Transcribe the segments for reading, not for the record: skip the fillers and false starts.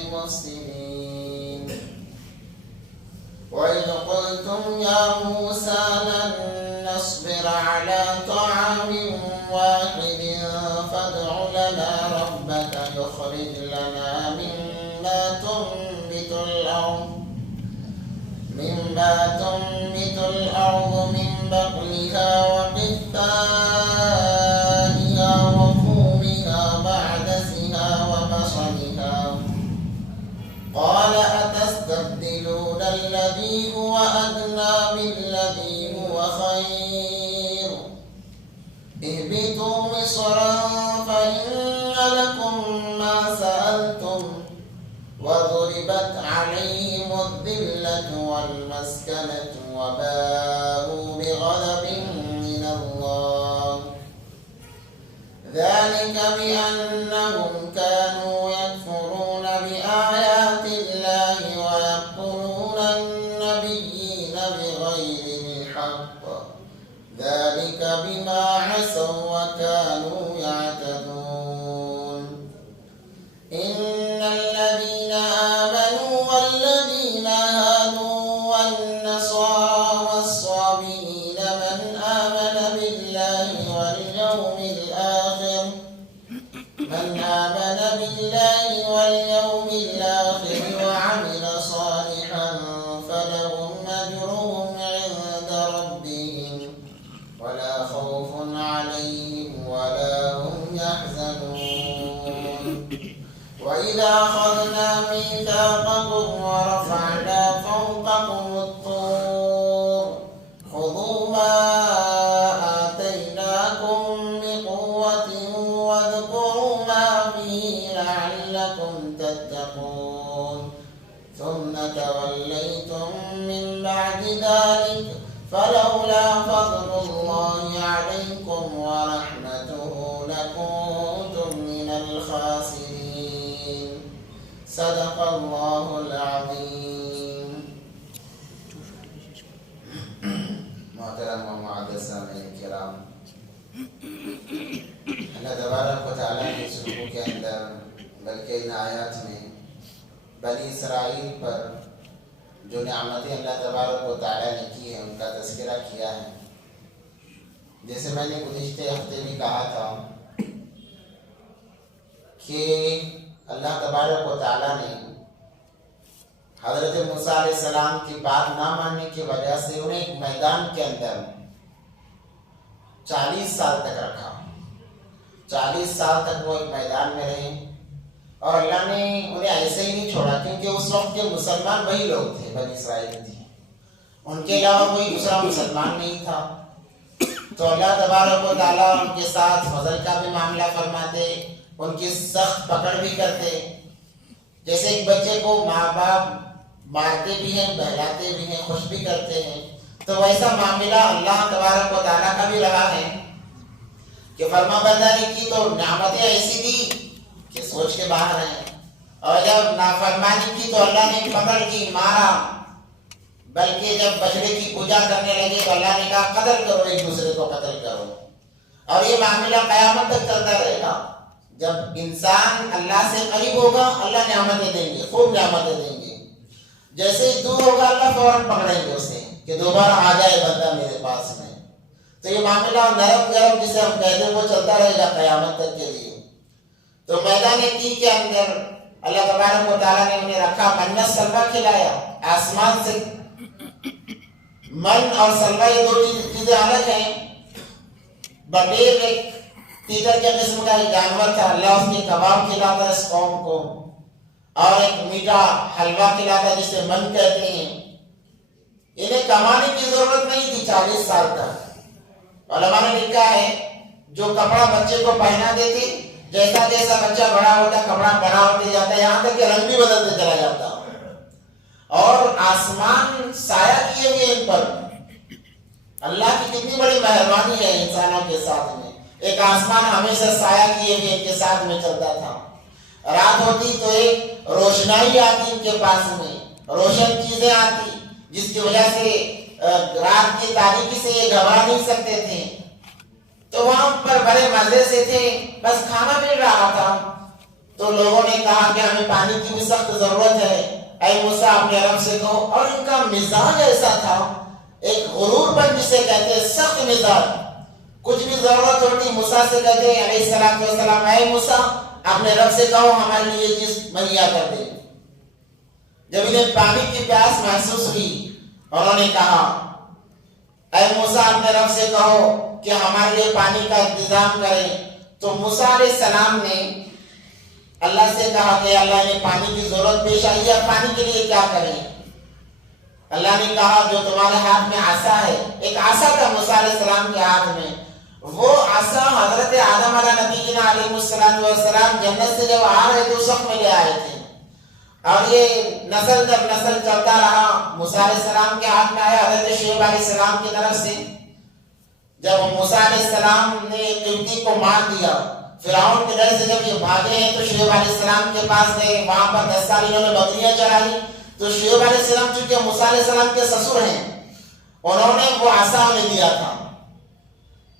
المفسدين وإذ قلتم يا موسى لن نصبر على طعام واحد فادع لنا ربك يخرج لنا مما تنبت الأرض من بقلها وقثائها وفومها وعدسها وبصلها قال أتستبدلون الذي هو أدنى بالذي هو خير اهبطوا مصرا فإن لكم ما سألتم وضربت عليهم الذلة والمسكنة وباءوا بغضب من الله ذلك بأنهم كانوا يكفرون بآيات الله ويقتلون النبيين بغير الحق ذلك بما عصوا وكانوا يعتدون إن الذين آمنوا والذين هادوا والنصارى والصابئين من آمن بالله واليوم الآخر وعمل صالحا فلهم أجرهم عند ربهم ولا خوف عليهم ولا هم يحزنون وإذا أخذنا ميثاقكم ورفعنا فوقكم الطور خذوا ما آتيناكم بقوة واذكروا ما فيه لعلكم تتقون ثم توليتم من بعد ذلك فلولا فضل الله عليكم ورحمته لكنتم من الخاسرين صدق الله العظيم. محترم و معزز سامعین کرام، اللہ تبارک و تعالیٰ نے اس رکوع کے اندر بلکہ ان آیات میں بنی اسرائیل پر جو نعمتیں اللہ تبارک و تعالیٰ نے کی ہیں ان کا تذکرہ کیا ہے. جیسے میں نے گزشتے ہفتے بھی کہا تھا کہ اللہ تبارک و تعالیٰ نے حضرت موسیٰ علیہ السلام کی بات نہ ماننے کی وجہ سے انہیں ایک میدان کے اندر 40 سال تک رکھا. 40 سال تک وہ ایک میدان میں رہے اور اللہ نے انہیں ایسے ہی نہیں چھوڑا کیونکہ اس وقت کے مسلمان وہی لوگ تھے، بنی اسرائیل تھے، ان کے علاوہ کوئی دوسرا مسلمان نہیں تھا. تو اللہ تبارک و تعالیٰ ان کے ساتھ فضل کا بھی معاملہ فرماتے، ان کی سخت پکڑ بھی کرتے. جیسے ایک بچے کو ماں باپ مارتے بھی ہیں، بہلاتے بھی ہیں، خوش بھی کرتے ہیں، تو ویسا معاملہ اللہ تبارک و تعالیٰ کا بھی رہا ہے کہ فرما برداری کی تو نعمتیں ایسی دی کہ سوچ کے باہر ہیں، اور جب نافرمانی کی تو اللہ نے پکڑ کی، مارا. بلکہ جب بچڑے کی پوجا کرنے لگے تو اللہ نے کہا قتل کرو، ایک دوسرے کو قتل کرو. اور یہ معاملہ قیامت تک چلتا رہے گا. جب انسان اللہ سے قریب ہوگا اللہ نعمتیں دیں گے، خوب نعمتیں دیں گے. جیسے ہی دور ہوگا اللہ فوراً پکڑیں گے اسے کہ دوبارہ آ جائے بندہ میرے پاس میں. تو یہ معاملہ نرم گرم جسے ہم کہتے ہیں وہ چلتا رہے گا قیامت تک کے لیے. تو میدان تی کے اندر اللہ تبارک و تعالیٰ نے انہیں رکھا، من سلوہ کھلایا. آسمان سے من اور سلوہ یہ دو چیزیں الگ ہیں. بٹیر ایک تیتر کے قسم کا ایک جانور تھا، اللہ اس کے کباب کھلاتا اس قوم کو، اور ایک میٹھا حلوہ کھلاتا جسے من کہتے ہیں. انہیں کمانے کی ضرورت نہیں تھی 40 سال تک. علماء نے لکھا ہے جو کپڑا بچے کو پہنا دیتے، جیسا جیسا بچہ بڑا ہوتا کپڑا بڑا ہوتے جاتا، یہاں تک کہ رنگ بھی بدلتے چلا جاتا. اور آسمان سایہ کیے ہوئے ان پر. اللہ کی کتنی بڑی مہربانی ہے انسانوں کے ساتھ میں. ایک آسمان ہمیشہ سایہ کیے ہوئے ان کے ساتھ میں چلتا تھا. رات ہوتی تو ایک روشنائی آتی ان کے پاس میں، روشن چیزیں آتی جس کی وجہ سے رات کی تاریکی سے یہ گھبرا نہیں سکتے تھے. تو وہاں پر بڑے مزے سے تھے، بس کھانا مل رہا تھا تو لوگوں نے کہا کہ ہمیں پانی کی بھی سخت ضرورت ہے، اے موسیٰ اپنے رب سے کہو۔ اور ان کا مزاج ایسا تھا، ایک غرور پن جسے کہتے ہیں، سخت مزاج، کچھ بھی ضرورت ہوتی موسیٰ سے کہتے ہیں علیہ السلام اے موسیٰ اپنے رب سے کہو ہمارے لیے یہ چیز مہیا کر دے۔ جب انہیں پانی کی پیاس محسوس ہوئی، انہوں نے کہا اے موسیٰ اپنے رب سے کہو کہ ہمارے لیے پانی کا انتظام کرے۔ تو موسیٰ علیہ السلام نے اللہ سے کہا کہ اللہ نے پانی کی ضرورت پیش آئی ہے، پانی کے لیے کیا کریں؟ اللہ نے کہا جو تمہارے ہاتھ میں عصا ہے، ایک عصا تھا موسیٰ علیہ السلام کے ہاتھ میں، وہ عصا حضرت آدم علیہ نبی علیہ السلام جنت سے جب آ رہے تھے اس وقت میں لے آئے تھے، اور یہ نسل در نسل چلتا رہا۔ موسیٰ علیہ السلام کے ہاتھ میں آیا حضرت شعیب علیہ السلام کی طرف سے، جب موسیٰ علیہ السلام نے قبطی کو مار دیا، فرعون کے ڈر سے جب یہ بھاگے ہیں تو شعیب علیہ السلام کے پاس گئے، وہاں پر 10 سال انہوں نے بکریاں چرائی۔ تو شعیب علیہ السلام چونکہ موسیٰ علیہ السلام کے سسر ہیں، انہوں نے وہ عصا انہیں دیا تھا۔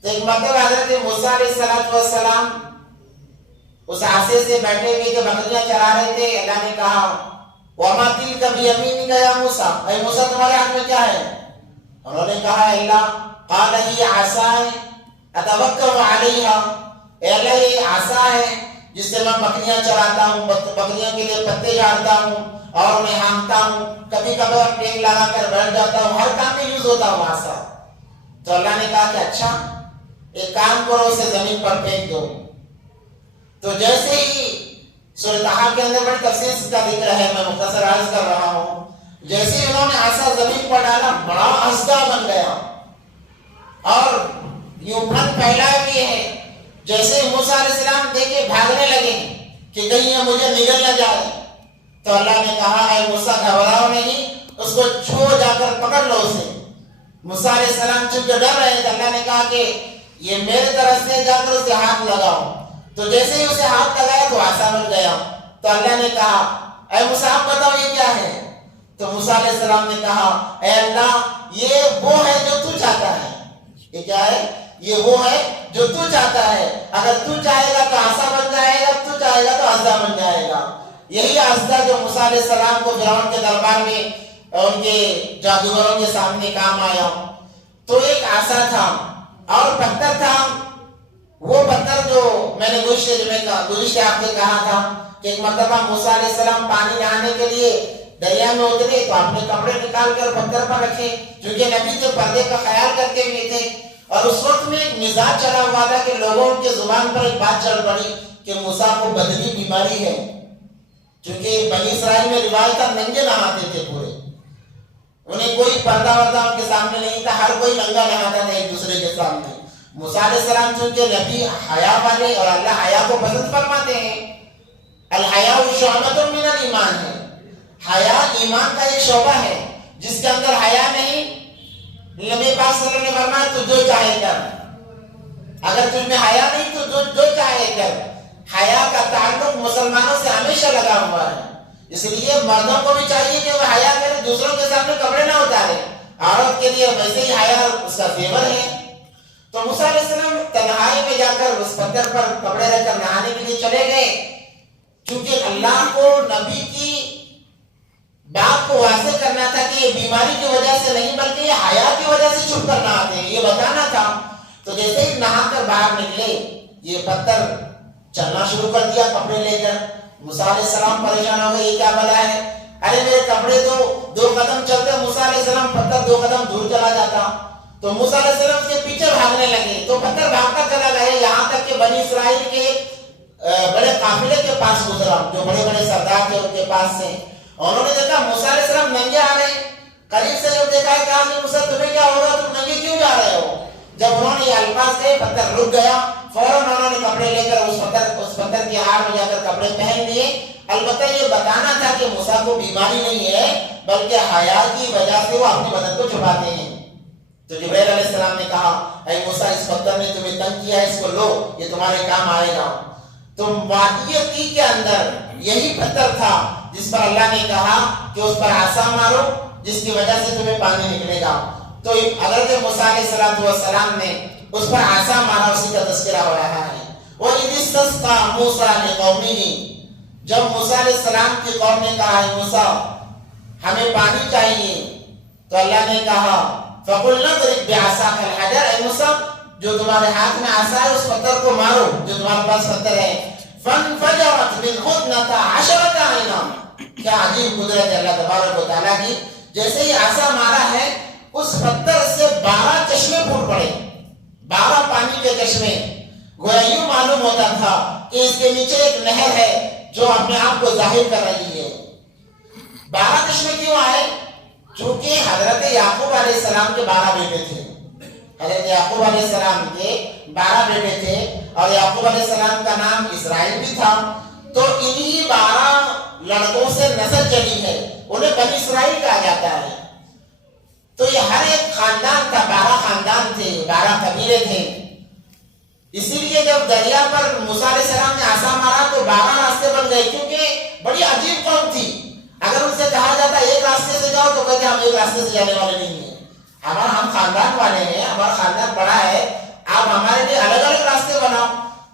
تو ایک مرتبہ حضرت موسیٰ علیہ السلام اس عصے سے بیٹھے ہوئے جو بکریاں چرا رہے تھے، اللہ نے کہا وَمَا تِلْكَ بِيَمِينِكَ يَا موسیٰ، اے موسیٰ تمہارے ہاتھ میں کیا ہے؟ انہوں نے کہا اے اللہ، قَالَ هِيَ عَصَايَ أَتَوَكَّلُ عَلَيْهَا، اے اللہ یہ عصا ہے جس سے میں بکریاں چراتا ہوں، بکریوں کے لیے پتے جھاڑتا ہوں اور انہیں ہانکتا ہوں، کبھی کبھار ٹیک لگا کر بیٹھ جاتا ہوں، ہر کام میں یوز ہوتا ہوں عصا۔ تو اللہ نے کہا کہ اچھا ایک کام کرو، اسے زمین پر پھینک دو۔ تو جیسے ہی سورۃ طٰہٰ کے اندر بڑی تفصیل کا ذکر ہے، میں مختصر عرض کر رہا ہوں، جیسے ہی انہوں نے عصا زمین پر ڈالا بڑا اژدھا بن گیا اور یوں پھن پھیلائے ہوئے ہے۔ جیسے موسیٰ علیہ السلام دیکھے بھاگنے لگے کہ کہیں یہ مجھے نگل نہ جائے، تو اللہ نے کہا اے موسیٰ گھبراؤ نہیں، اس کو چھو جا کر پکڑ لو اسے۔ موسیٰ علیہ السلام چونکہ ڈر رہے تھے، اللہ نے کہا کہ یہ میرے طرف سے جا کر اسے ہاتھ لگاؤ۔ تو جیسے ہی اسے ہاتھ لگایا تو عصا بن گیا۔ تو اللہ نے کہا اے موسیٰ آپ بتاؤ یہ کیا ہے؟ تو موسیٰ علیہ السلام نے کہا اے اللہ یہ وہ ہے جو تو چاہتا ہے۔ یہ کیا ہے؟ یہ وہ ہے جو تو چاہتا ہے، اگر تو چاہے گا تو عصا بن جائے گا، تو چاہے گا تو اژدھا بن جائے گا۔ یہی اژدھا جو موسیٰ علیہ السلام کو فرعون کے دربار میں ان کے جادوگروں کے سامنے کام آیا۔ تو ایک عصا تھا اور پتھر تھا، وہ پتھر جو میں نے گزشتہ ہفتے کہا تھا کہ ایک مرتبہ موسیٰ علیہ السلام پانی نہانے کے لیے دریا میں اترے تو اپنے کپڑے نکال کر پتھر پر رکھے، کیونکہ نبی کے پردے کا خیال کرتے ہوئے تھے۔ اور اس وقت میں ایک مزاج چلا ہوا تھا کہ لوگوں کے زبان پر ایک بات چل پڑی کہ موسیٰ کو بدنی بیماری ہے، کیونکہ بنی اسرائیل میں روایت تھا ننگے نہاتے تھے پورے، انہیں کوئی پردہ وردہ ان کے سامنے نہیں تھا، ہر کوئی ننگا نہاتا تھا ایک دوسرے کے سامنے۔ موسیٰ علیہ السلام چونکہ نبی حیا والے اور اللہ حیا کو پسند فرماتے ہیں، الحیاء شعبۃ من الایمان ہے، حیا ایمان کا ایک شعبہ ہے، جس کے اندر حیا نہیں، نبی پاک صلی اللہ علیہ وسلم نے فرمایا تو جو چاہے کر، اگر تجھ میں حیا نہیں تو جو چاہے کر۔ حیا کا تعلق مسلمانوں سے ہمیشہ لگا ہوا ہے، اس لیے مردوں کو بھی چاہیے کہ وہ حیا کرے، دوسروں کے سامنے کپڑے نہ اتارے، عورت کے لیے ویسے ہی حیا اس کا زیور ہے۔ تو موسیٰ علیہ السلام تنہائی میں جا کر اس پتھر پر کپڑے رکھ کر نہانے کے لیے چلے گئے، کیونکہ اللہ کو نبی کی بات کو واضح کرنا تھا کہ یہ بیماری کی وجہ سے نہیں بلکہ یہ حیا کی وجہ سے چھپ کر نہ آتے ہیں، یہ بتانا تھا۔ تو جیسے ہی نہا کر باہر نکلے یہ پتھر چلنا شروع کر دیا کپڑے لے کر۔ موسیٰ علیہ السلام پریشان ہو گئے، یہ کیا بلا ہے؟ ارے میرے کپڑے تو 2 قدم چلتے موسیٰ علیہ السلام، پتھر 2 قدم دور چلا جاتا۔ تو موسیٰ علیہ السلام کے پیچھے بھاگنے لگے تو پتھر بھاگتا چلا گئے، یہاں تک کہ بنی اسرائیل کے بڑے قافلے کے پاس گزرا، جو بڑے بڑے سردار تھے ان کے پاس سے۔ انہوں نے دیکھا موسیٰ علیہ السلام ننگے آ رہے ہیں، قریب سے جب دیکھا ہے کہا کہ موسیٰ تمہیں کیا ہوگا، تم ننگے کیوں جا رہے ہو؟ جب انہوں نے یہ الفاظ کہے پتھر رک گیا، فوراً انہوں نے کپڑے لے کر اس پتھر کی آڑ میں جا کر کپڑے پہن لیے۔ البتہ یہ بتانا تھا کہ موسیٰ کو بیماری نہیں ہے بلکہ حیا کی وجہ سے وہ اپنے بدن کو چھپاتے ہیں۔ تو جبرائیل علیہ السلام نے کہا اے موسیٰ اس پتھر نے تمہیں تنگ کیا ہے، اس کو لو، یہ تمہارے کام آئے گا۔ تو وادی طی کے اندر یہی پتھر تھا جس پر اللہ نے کہا کہ اس پر عصا مارو جس کی وجہ سے تمہیں پانی نکلے گا۔ تو حضرت موسیٰ علیہ السلام نے اس پر عصا مارا، اسی کا تذکرہ ہو رہا ہے۔ وَإِذِ اسْتَسْقَىٰ مُوسَىٰ لِقَوْمِهِ، جب موسیٰ علیہ السلام کی قوم نے کہا موسیٰ ہمیں پانی چاہیے، تو اللہ نے کہا فَقُلْنَا اضْرِبْ بِعَصَاكَ الْحَجَرَ، اے موسیٰ جو تمہارے ہاتھ میں عصا ہے اس پتھر کو مارو جو تمہارے پاس پتھر ہے، فَانْفَجَرَتْ مِنْهُ اثْنَتَا عَشَرَةَ عَيْنًا، کیا عجیب قدرت ہے اللہ تبارک و تعالیٰ کی، جیسے ہی عصا مارا ہے اس پتھر سے 12 چشمے پھوٹ پڑے، 12 پانی کے چشمے، گویا یوں معلوم ہوتا تھا کہ اس کے نیچے ایک نہر ہے جو اپنے آپ کو ظاہر کر رہی ہے۔ 12 چشمے کیوں آئے؟ چونکہ حضرت یعقوب علیہ السلام کے 12 بیٹے تھے، حضرت یعقوب علیہ السلام کے 12 بیٹے تھے اور یعقوب علیہ السلام کا نام اسرائیل بھی تھا، تو انہی 12 لڑکوں سے نسل چلی ہے، انہیں بنی اسرائیل کہا جاتا ہے۔ تو یہ ہر ایک خاندان تھا، 12 خاندان تھے، 12 قبیلے تھے، اسی لیے جب دریا پر موسیٰ علیہ السلام نے عصا مارا تو 12 راستے بن گئے، کیونکہ بڑی عجیب قوم تھی۔ اگر ان سے کہا جاتا ایک راستے سے جاؤ تو کہتے ہم ایک راستے سے جانے والے نہیں ہیں، ہم خاندان والے ہیں، ہمارا خاندان بڑا ہے، آپ ہمارے لیے الگ الگ راستے بناؤ۔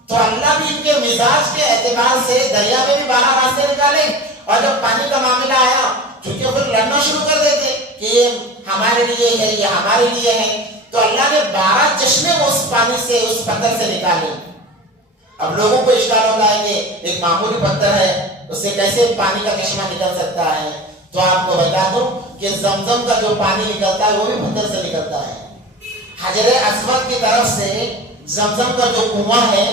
تو اللہ بھی ان کے مزاج کے اعتبار سے دریا میں بھی 12 راستے نکالے، اور جب پانی کا معاملہ آیا چونکہ پھر لڑنا شروع کر دیتے کہ یہ ہمارے لیے ہے، یہ ہمارے لیے ہے، تو اللہ نے 12 چشمے اس پانی سے، اس پتھر سے نکالے۔ اب لوگوں کو اشکال ہوتا ہے کہ ایک معمولی پتھر ہے اس سے کیسے پانی کا چشمہ نکل سکتا ہے، تو آپ کو بتا دوں کہ زمزم کا جو پانی نکلتا ہے وہ بھی پتھر سے نکلتا ہے۔ حجر اسود کی طرف سے زمزم کا جو کنواں ہے،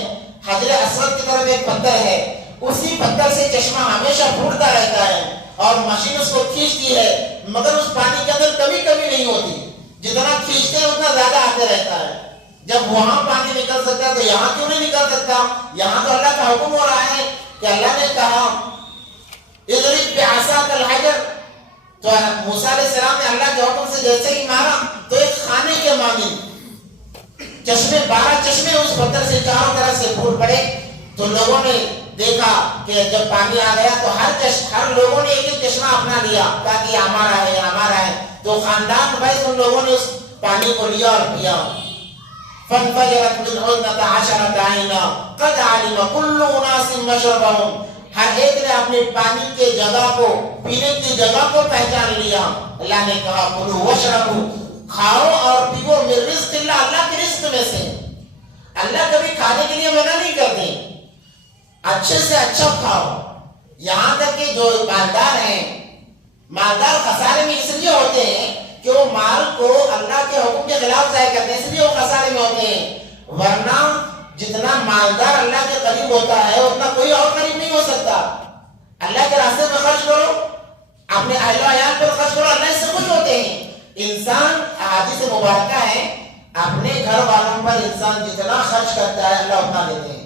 حجر اسود کی طرف ایک پتھر ہے، اسی پتھر سے چشمہ ہمیشہ پھوٹتا رہتا ہے اور مشین اس کو کھینچتی ہے، مگر اس پانی کے اندر کبھی کمی نہیں ہوتی، جتنا کھینچتے ہیں اتنا زیادہ آتے رہتا ہے۔ جب وہاں پانی نکل سکتا ہے تو یہاں کیوں نہیں نکل سکتا؟ یہاں تو اللہ کا حکم ہو رہا ہے کہ اللہ نے کہا اضرب بعصاک الحجر، تو موسیٰ علیہ السلام نے اللہ کے حکم سے جیسے ہی مارا تو ایک خانے کے مانند چشمے، 12 چشمے اس پتھر سے چاروں طرف سے پھوٹ پڑے۔ تو لوگوں نے دیکھا کہ جب پانی آ گیا تو ہر لوگوں نے ایک ایک چشمہ اپنا لیا، کہا کہ ہمارا ہے، ہمارا ہے، تو خاندان بھائی ان لوگوں نے اس پانی کو لیا اور پیا۔ فَانْفَجَرَتْ مِنْهُ اثْنَتَا عَشَرَةَ عَيْنًا قَدْ عَلِمَ كُلُّ أُنَاسٍ مَّشْرَبَهُمْ، ہر ایک نے اپنی پانی کے جگہ کو، پینے کی جگہ کو پہچان لیا۔ اللہ نے کہا کُلُوا وَاشْرَبُوا، کھاؤ اور پیو، من رزق اللہ، اللہ کے رزق میں سے۔ اللہ کبھی کھانے کے لیے منع نہیں کرتے، اچھے سے اچھا کھاؤ۔ یہاں تک کہ جو مالدار ہیں، مالدار خسارے میں اس لیے ہوتے ہیں کہ وہ مال کو اللہ کے حکم کے خلاف ضائع کرتے ہیں، اس لیے وہ خسارے میں ہوتے ہیں، ورنہ جتنا مالدار اللہ کے قریب ہوتا ہے اتنا کوئی اور قریب نہیں ہو سکتا۔ اللہ کے راستے میں خرچ کرو، اپنے اہل و عیال پر خرچ کرو، اللہ اس سے خوش ہوتے ہیں۔ انسان، احادیث مبارکہ ہے، اپنے گھر والوں پر انسان جتنا خرچ کرتا ہے اللہ اتنا دیتے ہیں۔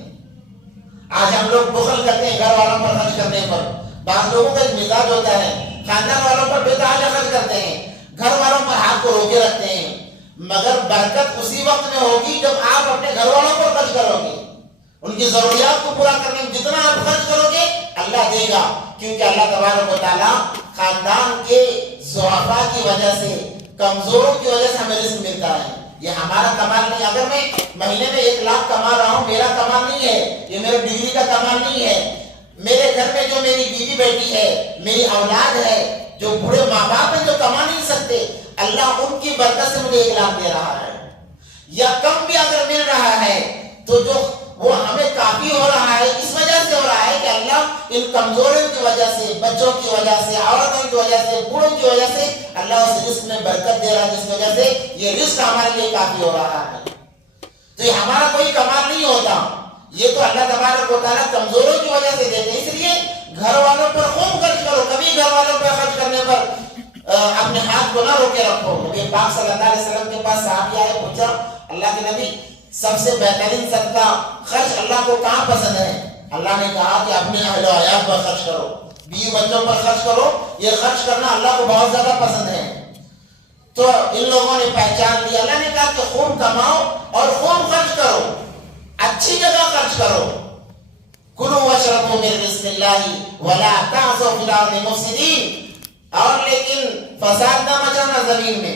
آج ہم لوگ بخل کرتے ہیں گھر والوں پر خرچ کرنے پر، بعض لوگوں کا ایک مزاج ہوتا ہے خاندان والوں پر بے تحاشا خرچ کرتے ہیں، گھر والوں پر ہاتھ کو روکے رکھتے ہیں، مگر برکت اسی وقت میں ہوگی جب آپ اپنے گھر والوں پر خرچ کرو گے، ان کی ضروریات کو پورا کرنے میں جتنا آپ خرچ کرو گے اللہ دے گا، کیونکہ اللہ تبارک و تعالیٰ خاندان کے ضعفاء کی وجہ سے، کمزوروں کی وجہ سے ہمیں رزق ملتا ہے۔ یہ ہمارا کمال نہیں، اگر میں مہینے میں 1 لاکھ کما رہا ہوں میرا کمال نہیں ہے، یہ میرے ڈگری کا کمال نہیں ہے، میرے گھر میں جو میری بیوی بیٹی ہے، میری اولاد ہے، جو بوڑھے ماں باپ ہیں جو کما نہیں سکتے، اللہ ان کی برکت سے مجھے 1 لاکھ دے رہا ہے، یا کم بھی اگر مل رہا ہے تو جو وہ ہمیں کافی ہو رہا ہے، اس وجہ سے ہو رہا ہے کہ اللہ ان کمزوروں کی وجہ سے، بچوں کی وجہ سے، عورتوں کی وجہ سے، بوڑھوں کی وجہ سے اللہ اس رزق میں برکت دے رہا ہے، جس وجہ سے یہ رزق ہمارے لیے کافی ہو رہا ہے۔ تو یہ ہمارا کوئی کمال نہیں ہوتا، یہ تو اللہ تبارک و تعالیٰ کمزوروں کی وجہ سے دیتے ہیں۔ اس لیے گھر والوں پر خوب خرچ کرو، کبھی گھر والوں پر خرچ کرنے پر اپنے ہاتھ کو نہ روکے رکھو۔ نبی پاک صلی اللہ علیہ وسلم کے پاس صحابی آئے، پوچھا اللہ کے نبی سب سے بہترین صدقہ خرچ اللہ کو کہاں پسند ہے؟ اللہ نے کہا کہ اپنے اہل و عیال پر خرچ کرو، بیوی بچوں پر خرچ کرو، یہ خرچ کرنا اللہ کو بہت زیادہ پسند ہے۔ تو ان لوگوں نے پہچان لیا، اللہ نے کہا کہ خوب کماؤ اور خوب خرچ کرو، اچھی جگہ خرچ کرو۔ کلوا واشربوا من رزق اللہ ولا تعثوا فی الارض مفسدین، اور لیکن فساد نہ مچانا زمین میں،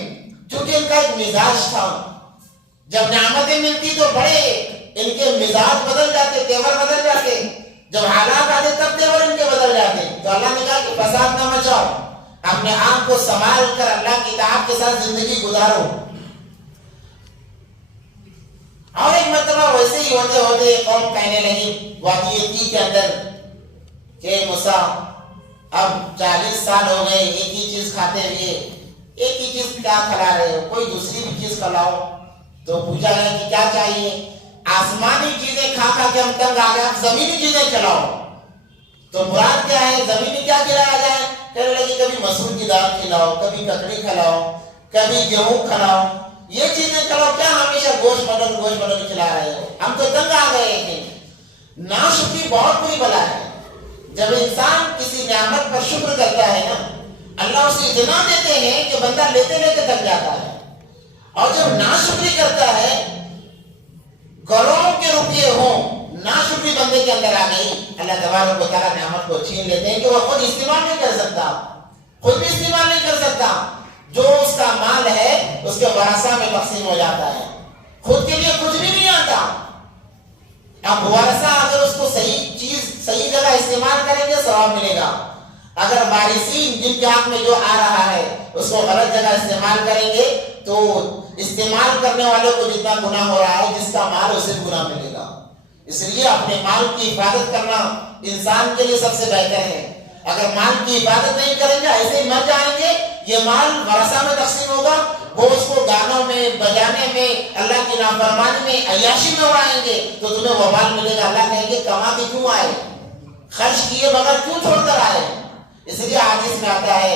چونکہ ان کا ایک مزاج تھا، جب نعمتیں ملتی تو بڑے ان کے مزاج بدل جاتے، تیور بدل جاتے، جب حالات آتے تب تیور ان کے بدل جاتے. تو اللہ نے کہا کہ فساد نہ مچاؤ، اپنے آپ کو سنبھال کر اللہ کی اطاعت کے ساتھ زندگی گزارو. اور ایک مرتبہ ویسے ہی ہوتے ہوتے قوم کہنے لگی وادی تی کے اندر کہ موسیٰ اب 40 سال ہو گئے ایک ہی چیز کھاتے ہوئے، ایک ہی چیز کیا کھلا رہے ہو، کوئی دوسری بھی چیز کھلاؤ. تو پوچھا گیا کہ کیا چاہیے؟ آسمانی چیزیں کھا کھا کے ہم تنگ آ گئے، زمینی چیزیں کھلاؤ. تو مراد کیا ہے؟ زمینی کیا کھلایا جائے؟ کہنے لگی کبھی مسور کی دال کھلاؤ، کبھی ککڑی کھلاؤ، کبھی گیہوں کھلاؤ، یہ چیزیں کھلاؤ. کیا ہمیشہ گوشت مٹن کھلا رہے ہو؟ ہم تو تنگ آ گئے ہیں. ناشکری بہت بری بلا ہے. جب انسان کسی نعمت پر شکر کرتا ہے نا، اللہ اسے اتنا دیتے ہیں کہ بندہ لیتے لیتے تھک جاتا ہے. اور جب ناشکری کرتا ہے، کروڑوں کے روپے ہوں، ناشکری بندے کے اندر آ گئی، اللہ تبارک و تعالیٰ نعمت کو چھین لیتے ہیں کہ وہ خود استعمال نہیں کر سکتا، خود بھی استعمال نہیں کر سکتا. جو اس کا مال ہے اس کے ورثہ میں تقسیم ہو جاتا ہے، خود کے لیے کچھ بھی نہیں آتا. اب ورثہ اگر اس کو صحیح چیز صحیح جگہ استعمال کریں گے ثواب ملے گا. اگر وارثین جن کے ہاتھ میں جو آ رہا ہے اس کو غلط جگہ استعمال کریں گے تو استعمال کرنے والے کو جتنا گناہ ہو رہا ہے، جس کا مال اسے گناہ ملے گا. اس لیے اپنے مال کی حفاظت کرنا انسان کے لیے سب سے بہتر ہے. اگر مال کی حفاظت نہیں کریں گے، ایسے ہی مر جائیں گے، یہ مال ورثہ میں تقسیم ہوگا، وہ اس کو گانوں میں، بجانے میں، اللہ کی نافرمانی میں، عیاشی میں اڑائیں گے تو تمہیں وبال ملے گا. اللہ کہیں گے کما کے کیوں آئے، خرچ کیے بغیر کیوں چھوڑ کر آئے. اس لیے حدیث میں آتا ہے،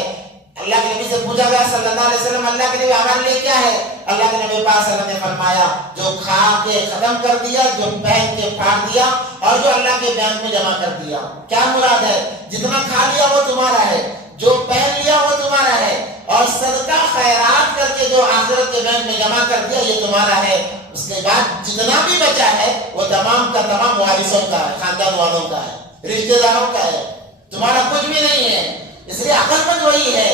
اللہ کے نبی سے پوچھا گیا صلی اللہ علیہ وسلم، اللہ کے نبی ہمارے لیے کیا ہے؟ اللہ کے نبی پاک صلی اللہ علیہ وسلم نے فرمایا جو کھا کے ختم کر دیا، جو پہن کے پھاڑ دیا، اور جو اللہ کے بینک میں جمع کر دیا. کیا مراد ہے؟ جتنا کھا لیا وہ تمہارا ہے، جو پہن لیا وہ تمہارا ہے، اور صدقہ خیرات کر کے جو آخرت کے بینک میں جمع کر دیا یہ تمہارا ہے. اس کے بعد جتنا بھی بچا ہے وہ تمام کا تمام وارثوں کا ہے، خاندان والوں کا ہے، رشتہ داروں کا ہے، تمہارا کچھ بھی نہیں ہے. اس لیے عقل مند وہی ہے،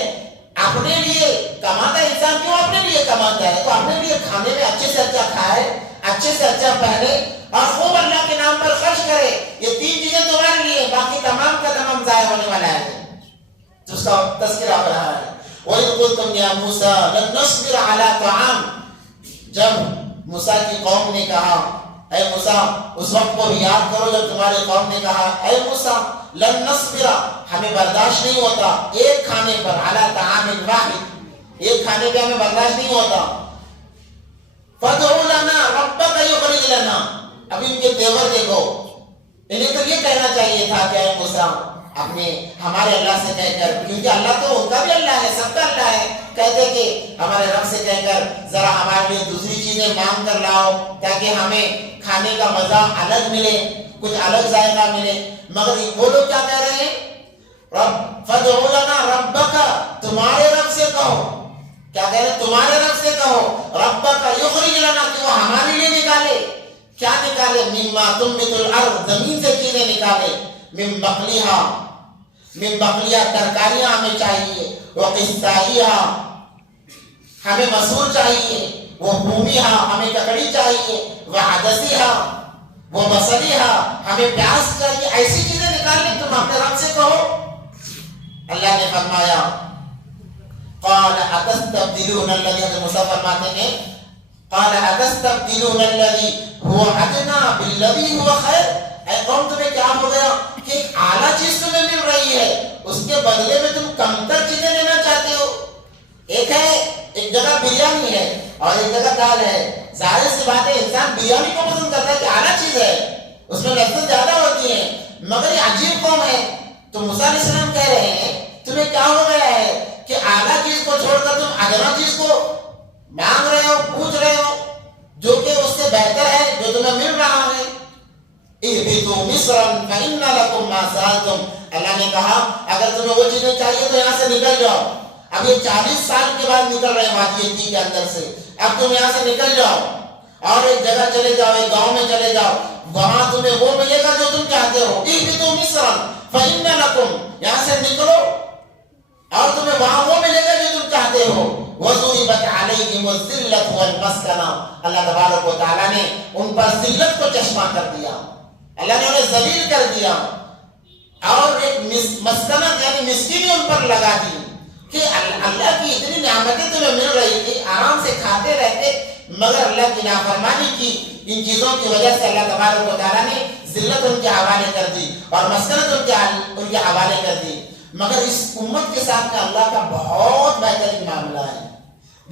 اپنے لیے کماتا ہے. انسان کیوں اپنے لیے کماتا ہے؟ تو اپنے لیے کھانے میں اچھے سے اچھا کھائے، اچھے سے اچھا پہنے، اور خوب اللہ کے نام پر خرچ کرے. یہ 3 چیزیں تمہارے لیے، باقی تمام کا تمام ضائع ہونے والا ہے. تو اس کا تذکرہ ہو رہا ہے. وَإِذْ قُلْتُمْ يَا مُوسَىٰ لَن نَّصْبِرَ عَلَىٰ طَعَامٍ. جب موسیٰ کی قوم نے کہا، اے موسیٰ، اس وقت کو بھی یاد کرو جب تمہاری قوم نے کہا، اے موسیٰ لن نصبر، ہمیں برداشت نہیں ہوتا ایک کھانے پر، علی طعام واحد، ایک کھانے پہ ہمیں برداشت نہیں ہوتا. فادع لنا ربک یخرج لنا. اب ان کے تیور دیکھو، انہیں تو یہ کہنا چاہیے تھا کہ اے موسیٰ اپنے ہمارے اللہ سے کہہ کر، کیونکہ اللہ تو ان کا بھی اللہ ہے، سب کا اللہ ہے، کہتے کہ ہمارے رب سے کہہ کر ذرا ہمارے لیے دوسری چیزیں مانگ کر لاؤ تاکہ ہمیں کھانے کا مزہ الگ ملے، کچھ الگ ذائقہ ملے. مگر وہ لوگ کیا کہہ رہے ہیں؟ رب فادع لنا ربک، تمہارے رب سے کہو. کیا کہہ رہے ہیں؟ تمہارے رب سے کہو، ربک یخرج لنا، کہ وہ ہمارے لیے نکالے. کیا نکالے؟ مما تنبت الارض، زمین سے چیزیں نکالے. من بقلیہا، من بقلیہ ترکاریاں ہمیں چاہیے، وقصائیہا ہمیں مسور چاہیے، وفومیہا ہمیں ککڑی چاہیے، وعدسیہا وبصلیہا ہمیں پیاز چاہیے. ایسی چیزیں نکالنے تم اپنے رب سے کہو. اللہ نے فرمایا قال اتستبدلون الذی، حضرت موسیٰ فرماتے ہیں قال اتستبدلون الذی هو ادنی بالذی هو خیر. اے قوم تمہیں کیا ہو گیا کہ ایک اعلیٰ چیز تمہیں مل رہی ہے، اس کے بدلے میں تم کمتر چیزیں لینا چاہتے ہو. ایک جگہ بریانی ہے اور ایک جگہ دال ہے. ظاہر سی بات ہے انسان بریانی کو پسند کرتا ہے کہ اعلیٰ چیز ہے، اس میں لذت زیادہ ہوتی ہے. مگر یہ عجیب قوم ہے. تو موسیٰ علیہ السلام کہہ رہے ہیں تمہیں کیا ہو گیا ہے کہ اعلیٰ چیز کو چھوڑ کر تم ادنا چیز کو مانگ رہے ہو، پوچھ رہے ہو، جو کہ اس سے بہتر ہے جو تمہیں مل رہا ہے. اہبطوا مصرا فإن لكم ما سألتم. اللہ نے کہا اگر تمہیں وہ چیزیں چاہیے تو یہاں سے نکل جاؤ. اب یہ 40 سال کے بعد نکل رہے ہیں وادی تی کے اندر سے. اب تم یہاں سے نکل جاؤ اور ایک جگہ چلے جاؤ، ایک گاؤں میں چلے جاؤ، وہاں تمہیں وہ ملے گا جو تم چاہتے ہو. اہبطوا مصرا فإن لكم، یہاں سے نکلو اور تمہیں وہاں وہ ملے گا جو تم چاہتے ہو. وَضُرِبَتْ عَلَيْهِمُ الذِّلَّةُ وَالْمَسْكَنَةُ، اللہ تبارک و تعالیٰ نے ان پر ذلت کو چشمہ کر دیا. اللہ نے انہیں ذلیل کر دیا اور ایک مسکنت یعنی مسکینی ان پر لگا دی کہ اللہ کی اتنی نعمتیں تمہیں مل رہی تھی، آرام سے کھاتے رہتے، مگر اللہ کی نافرمانی کی ان چیزوں کی وجہ سے اللہ تبارک و تعالیٰ نے ذلت ان کے حوالے کر دی اور مسکنت ان کے حوالے کر دی۔ مگر اس امت کے ساتھ میں اللہ کا بہت بہترین معاملہ ہے۔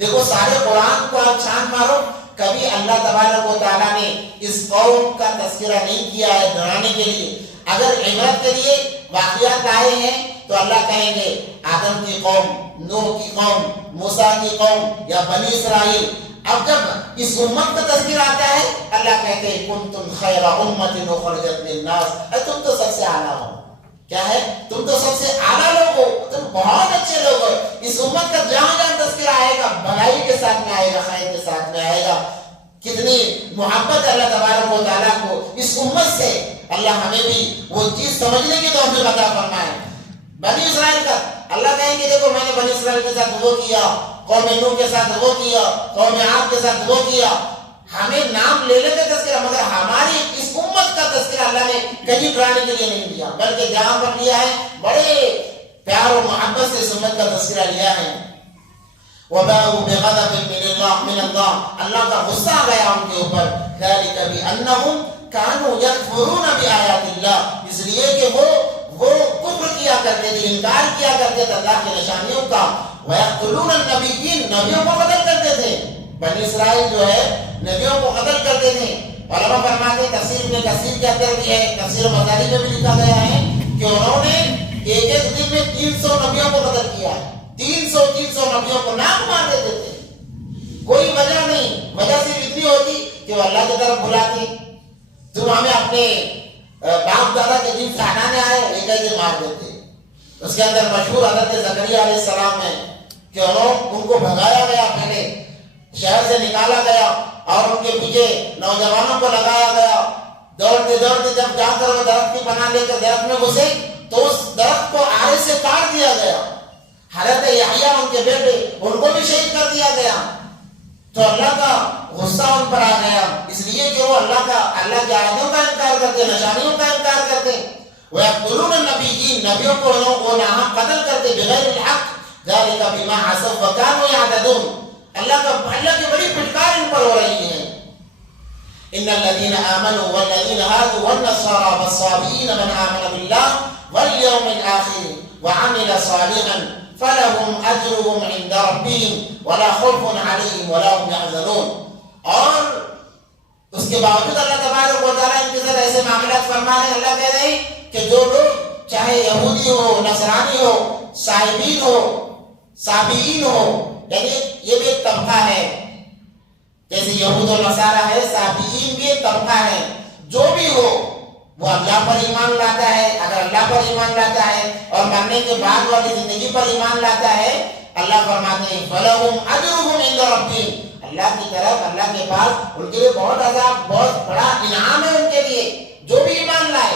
دیکھو سارے قرآن کو آپ چھان مارو، کبھی اللہ تبارک و تعالیٰ نے اس قوم کا تذکرہ نہیں کیا ہے ڈرانے کے لیے۔ اگر عبرت کے لیے واقعات آئے ہیں تو اللہ کہیں گے آدم کی قوم، نوح کی قوم، موسیٰ کی قوم یا بنی اسرائیل۔ اب جب اس امت کا تذکرہ آتا ہے اللہ کہتے ہیں کنتم خیر امت اخرجت للناس، تم تو سب سے اعلیٰ ہو۔ کیا ہے؟ تم تو سب سے اعلیٰ لوگ ہو، تم بہت اچھے لوگ ہو۔ اس امت کا جہاں جہاں تذکرہ آئے گا بھلائی کے ساتھ میں آئے گا، خیر کے ساتھ میں آئے گا۔ کتنی محبت اللہ تبارک و تعالیٰ کو اس امت سے، اللہ ہمیں بھی وہ چیز سمجھنے کی توفیق عطا فرمائے۔ بنی اسرائیل کا اللہ کہیں کہ دیکھو میں نے بنی اسرائیل کے ساتھ وہ کیا، قوم نوح کے ساتھ وہ کیا، قوم عاد کے ساتھ وہ کیا۔ ہمیں نام لے لیتے تذکرہ، مگر ہماری اس امت کا تذکرہ اللہ نے کہیں ڈرانے کے لیے نہیں لیا، بلکہ جہاں پر لیا ہے بڑے پیار و محبت سے اس امت کا تذکرہ لیا ہے۔ وَبَاءُوا بِغَضَبٍ مِّنَ اللَّهِ، اللہ کا غصہ آ گیا ان کے اوپر۔ ذَلِكَ بِأَنَّهُمْ كَانُوا يَكْفُرُونَ بِآيَاتِ اللَّهِ، اس لیے کہ وہ کفر کیا کرتے تھے، انکار کیا کرتے تھے اللہ کی نشانیوں کا۔ وَيَقْتُلُونَ النَّبِيِّينَ، نبیوں کو قتل کرتے تھے۔ بنی اسرائیل جو ہے نبیوں کو قتل کرتے تھے۔ علماء فرماتے ہیں، تفسیر ابن کثیر کے اندر بھی ہے، تفسیر مدارک میں بھی لکھا گیا ہے کہ انہوں نے ایک ایک دن میں 300 نبیوں کو قتل کیا ہے۔ 300 نبیوں کو ناک مار دیتے تھے، کوئی وجہ نہیں، وجہ صرف اتنی ہوتی کہ وہ اللہ کی طرف بلاتے، تم ہمیں اپنے باپ دادا کے دن سے ہٹانے آئے، ایک ایک دن مار دیتے۔ اس کے اندر مشہور حضرت زکریا علیہ السلام ہے کہ ان کو بھگایا گیا، پہلے شہر سے نکالا گیا اور ان کے پیچھے نوجوانوں کو لگایا گیا۔ دوڑتے دوڑتے جب جا کر وہ درخت کی پناہ لے کر درخت میں گھسے تو اس درخت کو آڑے سے کاٹ دیا گیا۔ حضرت یحییٰ ان کے بیٹے، ان کو بھی شہید کر دیا گیا۔ تو اللہ کا غصہ ان پر آ گیا، اس لیے کہ وہ اللہ کی آیتوں کا انکار کرتے، نشانیوں کا انکار کرتے۔ وَيَقْتُلُونَ النَّبِيِّينَ، نبیوں کو وہ ناحق قتل کرتے، بغیر الحق۔ ذَلِكَ بِمَا عَصَوْا وَكَانُوا يَعْتَدُونَ، اللہ کی بڑی پھٹکار ان پر ہو رہی ہے۔ إِنَّ الَّذِينَ آمَنُوا وَالَّذِينَ هَادُوا وَالنَّصَارَىٰ وَالصَّابِئِينَ مَنْ آمَنَ بِاللَّهِ وَالْيَوْمِ الْآخِرِ وَعَمِلَ صَالِحًا فَلَهُمْ أَجْرُهُمْ عِندَ رَبِّهِمْ وَلَا خَوْفٌ عَلَيْهِمْ وَلَا هُمْ يَحْزَنُونَ۔ اور اس کے باوجود اللہ تبارک و تعالیٰ ان کے ساتھ ایسے معاملات فرما رہے ہیں۔ اللہ کہہ رہے ہیں کہ جو لوگ چاہے یہودی ہو، نصرانی ہو، صائبین ہو، صابئین ہو، یعنی یہ بھی ایک طبقہ ہے، جیسے یہود و نصارہ ہے، صابئین بھی ایک طبقہ ہے۔ جو بھی ہو وہ اللہ پر ایمان لاتا ہے، اگر اللہ پر ایمان لاتا ہے اور مرنے کے بعد والی زندگی پر ایمان لاتا ہے، اللہ فرماتے ہیں فَلَهُمْ أَجْرُهُمْ عِندَ رَبِّهِمْ، اللہ کی طرف، اللہ کے پاس ان کے لیے بہت عذاب، بہت بڑا انعام ہے ان کے لیے جو بھی ایمان لائے۔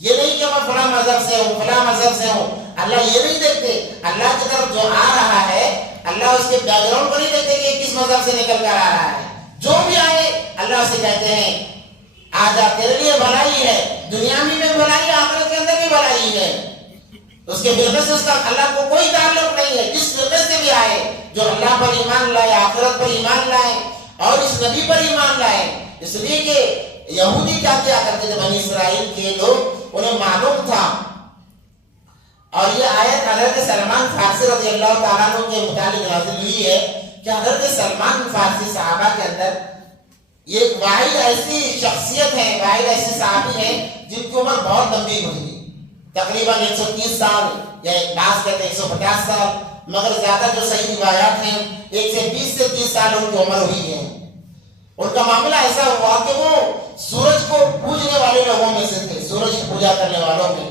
یہ نہیں کہ میں فلاں مذہب سے ہوں، فلاں مذہب سے ہوں، اللہ یہ نہیں دیکھتے۔ اللہ کی طرف جو آ رہا ہے اللہ اس کے بیک گراؤنڈ کو نہیں دیکھتے کہ کس مذہب سے نکل کر آ رہا ہے، جو بھی آئے اللہ سے کہتے ہیں آجا تیرے لیے بھلائی ہے، دنیا میں بھی بھلائی ہے، آخرت کے اندر بھی بھلائی ہے۔ اس کے فرقے سے اس کا اللہ کو کوئی تعلق نہیں ہے، جس فرقے سے بھی آئے، جو اللہ پر ایمان لائے، آخرت پر ایمان لائے اور اس نبی پر ایمان لائے۔ اس لیے کہ یہودی کیا کرتے تھے، بنی اسرائیل کے لوگ، انہیں معلوم تھا۔ اور یہ آیت حضرت سلمان فارسی رضی اللہ تعالیٰ عنہ کے متعلق نازل ہوئی ہے کہ حضرت سلمان فارسی صحابہ کے اندر یہ ایک واحد ایسی شخصیت ہے، واحد ایسی صحابی ہے جن کی عمر بہت لمبی ہوئی، تقریباً 130 سال یا بعض کہتے ہیں 150 سال، مگر زیادہ جو صحیح روایات ہیں 120 سے 30 سال ان کی عمر ہوئی ہے۔ ان کا معاملہ ایسا ہوا کہ وہ سورج کو پوجنے والے لوگوں میں سے تھے، سورج کی پوجا کرنے والوں میں۔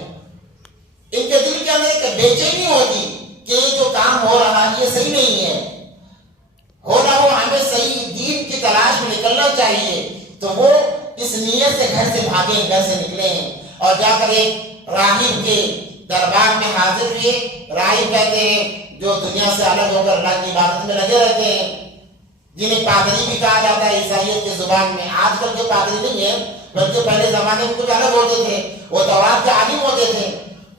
ان کے دل کے اندر ایک بے چینی ہوتی کہ یہ جو کام ہو رہا ہے یہ صحیح نہیں ہے، ہو نہ ہو ہمیں صحیح دین کی تلاش میں نکلنا چاہیے۔ تو وہ اس نیت سے گھر سے بھاگے، گھر سے نکلے ہیں اور جا کر ایک راہب کے دربار میں حاضر ہوئے۔ راہب کہتے ہیں جو دنیا سے الگ ہو کر اللہ کی عبادت میں لگے رہتے ہیں۔ جنہیں پادری بھی کہا جاتا ہے عیسائیت کی زبان میں. آج کل کے پادری نہیں ہیں بلکہ پہلے زمانے میں کچھ الگ ہوتے تھے, وہ تورات کے عالم ہوتے تھے.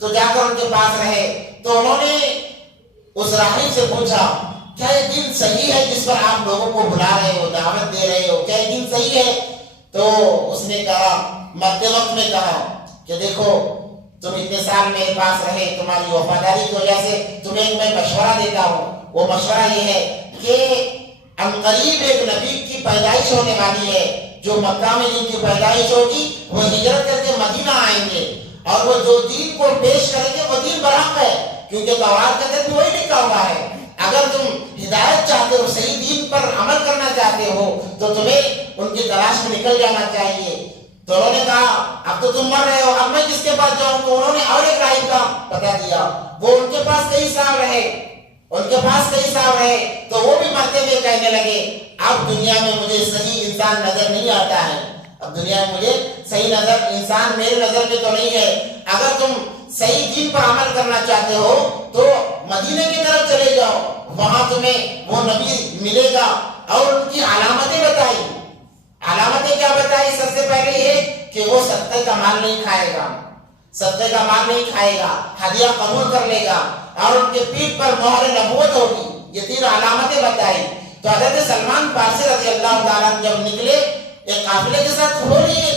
تو جا کر ان کے پاس رہے تو انہوں نے اس راہب سے پوچھا کیا یہ دین صحیح ہے جس پر آپ لوگوں کو بلا رہے ہو, دعوت دے رہے ہو, کیا یہ دین صحیح ہے؟ تو اس نے کہا, مرتے وقت میں کہا کہ دیکھو تم اتنے سال میرے پاس رہے, تمہاری وفاداری کی وجہ سے تمہیں میں مشورہ دیتا ہوں. وہ مشورہ یہ ہے کہ عنقریب ایک نبی کی پیدائش ہونے والی ہے, جو مکہ میں جن کی پیدائش ہوگی وہ ہجرت کر کے مدینہ آئیں گے, اور وہ جو دین کو پیش کریں گے وہ دین برحق ہے, کیونکہ تورات کے اندر بھی وہی لکھا ہوا ہے. اگر تم ہدایت چاہتے ہو, صحیح دین پر عمل کرنا چاہتے ہو, تو تمہیں ان کی تلاش میں نکل جانا چاہیے. تو انہوں نے کہا اب تو تم مر رہے ہو, اب میں کس کے پاس جاؤں؟ تو انہوں نے اور ایک راہب کا پتہ دیا. وہ ان کے پاس کئی سال رہے, تو وہ بھی مرتے ہوئے کہنے لگے اب دنیا میں مجھے صحیح انسان نظر نہیں آتا ہے, اب دنیا میں مجھے صحیح انسان میرے نظر میں تو نہیں ہے. اگر تم صحیح دین پر عمل کرنا چاہتے ہو تو مدینے کی طرف چلے جاؤ, وہاں تمہیں وہ نبی ملے گا. اور ان کی علامتیں بتائی. علامتیں کیا بتائی؟ سب سے پہلے یہ کہ وہ صدقے کا مال نہیں کھائے گا, ہدیہ قبول کر لے گا, اور ان کے پیٹھ پر مہر نبوت ہوگی. یہ تین علامتیں بتائی. تو حضرت سلمان فارسی رضی اللہ تعالیٰ جب نکلے ایک قافلے کے ساتھ ہو لیے,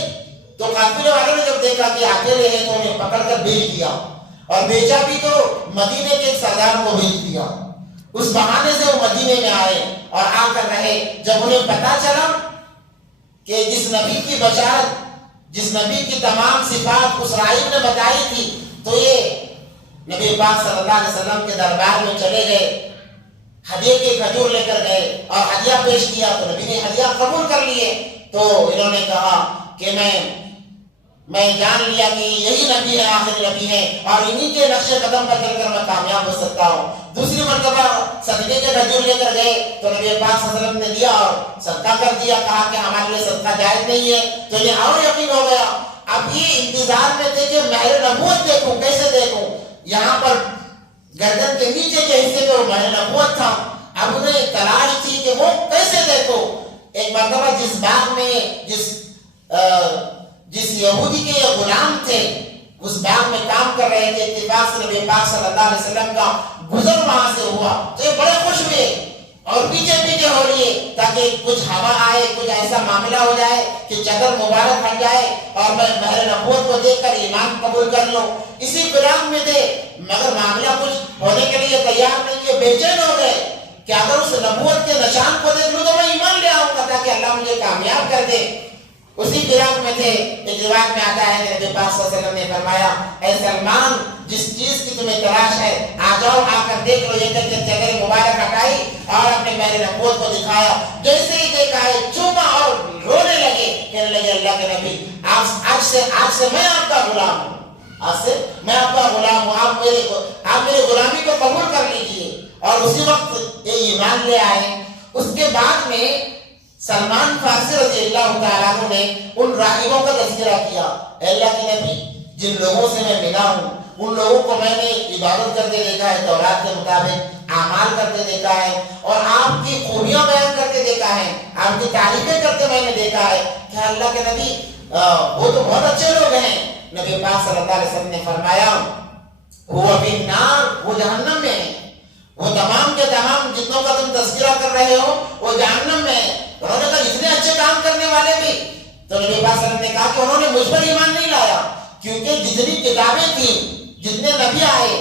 تو قافلے والوں نے جب دیکھا کہ اکیلے ہیں تو انہیں پکڑ کر بھیج دیا, اور بیچا بھی تو مدینے کے ایک سردار کو بھیج دیا. اس بہانے سے وہ مدینے میں آئے اور آ کر رہے. جب انہیں پتا چلا کہ جس نبی کی بشارت, جس نبی کی تمام صفات اس راہب نے بتائی تھی, تو یہ نبی پاک صلی اللہ علیہ وسلم کے دربار میں چلے گئے, ہدیے کے کھجور لے کر گئے اور ہدیہ پیش کیا. تو نبی نے ہدیہ قبول کر لیے. تو انہوں نے کہا کہ میں جان لیا کہ یہی نبی ہے, آخری نبی ہے, اور انہی کے نقش قدم پر چل کر میں کامیاب ہو سکتا ہوں. دوسری مرتبہ صدقے کے کھجور لے کر گئے تو نبی پاک صلی اللہ علیہ وسلم نے دیا اور صدقہ کر دیا. کہا کہ ہمارے لیے صدقہ جائز نہیں ہے. تو انہیں اور یقین ہو گیا. اب یہ انتظار میں تھے کہ مہر نبوت دیکھوں, کیسے دیکھوں. یہاں پر گردن کے نیچے کے حصے پہ وہ مہر نبوت تھا. اب انہیں تلاش تھی کہ وہ کیسے دیکھو. ایک مرتبہ جس باغ میں جس یہودی کے یہ غلام تھے اس باغ میں کام کر رہے تھے, اتفاق سے نبی پاک صلی اللہ علیہ وسلم کا گزر وہاں سے ہوا. تو یہ بڑے خوش ہوئے اور پیچھے ہو لیے تاکہ کچھ ہوا آئے, کچھ ایسا معاملہ ہو جائے کہ چادر مبارک ہٹ جائے اور میں مہر نبوت کو دیکھ کر ایمان قبول کر لوں. اسی فراق میں تھے, مگر معاملہ کچھ ہونے کے لیے تیار نہیں, یہ بے چین ہو گئے کہ اگر اس نبوت کے نشان کو دیکھ لوں تو میں ایمان لے آؤں گا تاکہ اللہ مجھے کامیاب کر دے. اسی فراق میں تھے. ایک روایت میں آتا ہے کہ نبی پاک صلی اللہ علیہ وسلم نے فرمایا اے سلمان, جس چیز کی تمہیں تلاش ہے آ جاؤ, آ کر دیکھ لو. یہ کہتے چادر مبارک ہٹائی اور اپنے مہر نبوت کو دکھایا. جیسے ہی دیکھا ہے چوما اور رونے لگے, کہنے لگے اللہ کے نبی آج سے میں آپ کا غلام ہوں, آج سے میں آپ کا غلام ہوں, آپ میرے غلامی کو قبول کر لیجئے. اور اسی وقت یہ ایمان لے آئے. اس کے بعد میں سلمان فارسی رضی اللہ تعالیٰ عنہ نے ان راہبوں کا تذکرہ کیا. اے اللہ کے نبی, جن لوگوں سے میں ملا ہوں ان لوگوں کو میں نے عبادت کرتے دیکھا ہے, تورات کے مطابق اعمال کرتے دیکھا ہے, اور آپ کی خوبیاں بیان کرتے دیکھا ہے, آپ کی تعریفیں کرتے میں نے دیکھا ہے. کیا اللہ کے نبی وہ تو بہت اچھے لوگ ہیں. نبی پاک صلی اللہ علیہ وسلم نے فرمایا وہ فی النار, وہ جہنم میں ہے. وہ تمام کے تمام جتنوں کا تم تذکرہ کر رہے ہو وہ جہنم میں ہے. انہوں نے کہا اتنے اچھے کام کرنے والے بھی. تو نبی پاک صلی اللہ علیہ وسلم نے کہا کہ انہوں نے مجھ پر ایمان نہیں لایا, کیونکہ جتنی کتابیں تھیں, جتنے نبی آئے,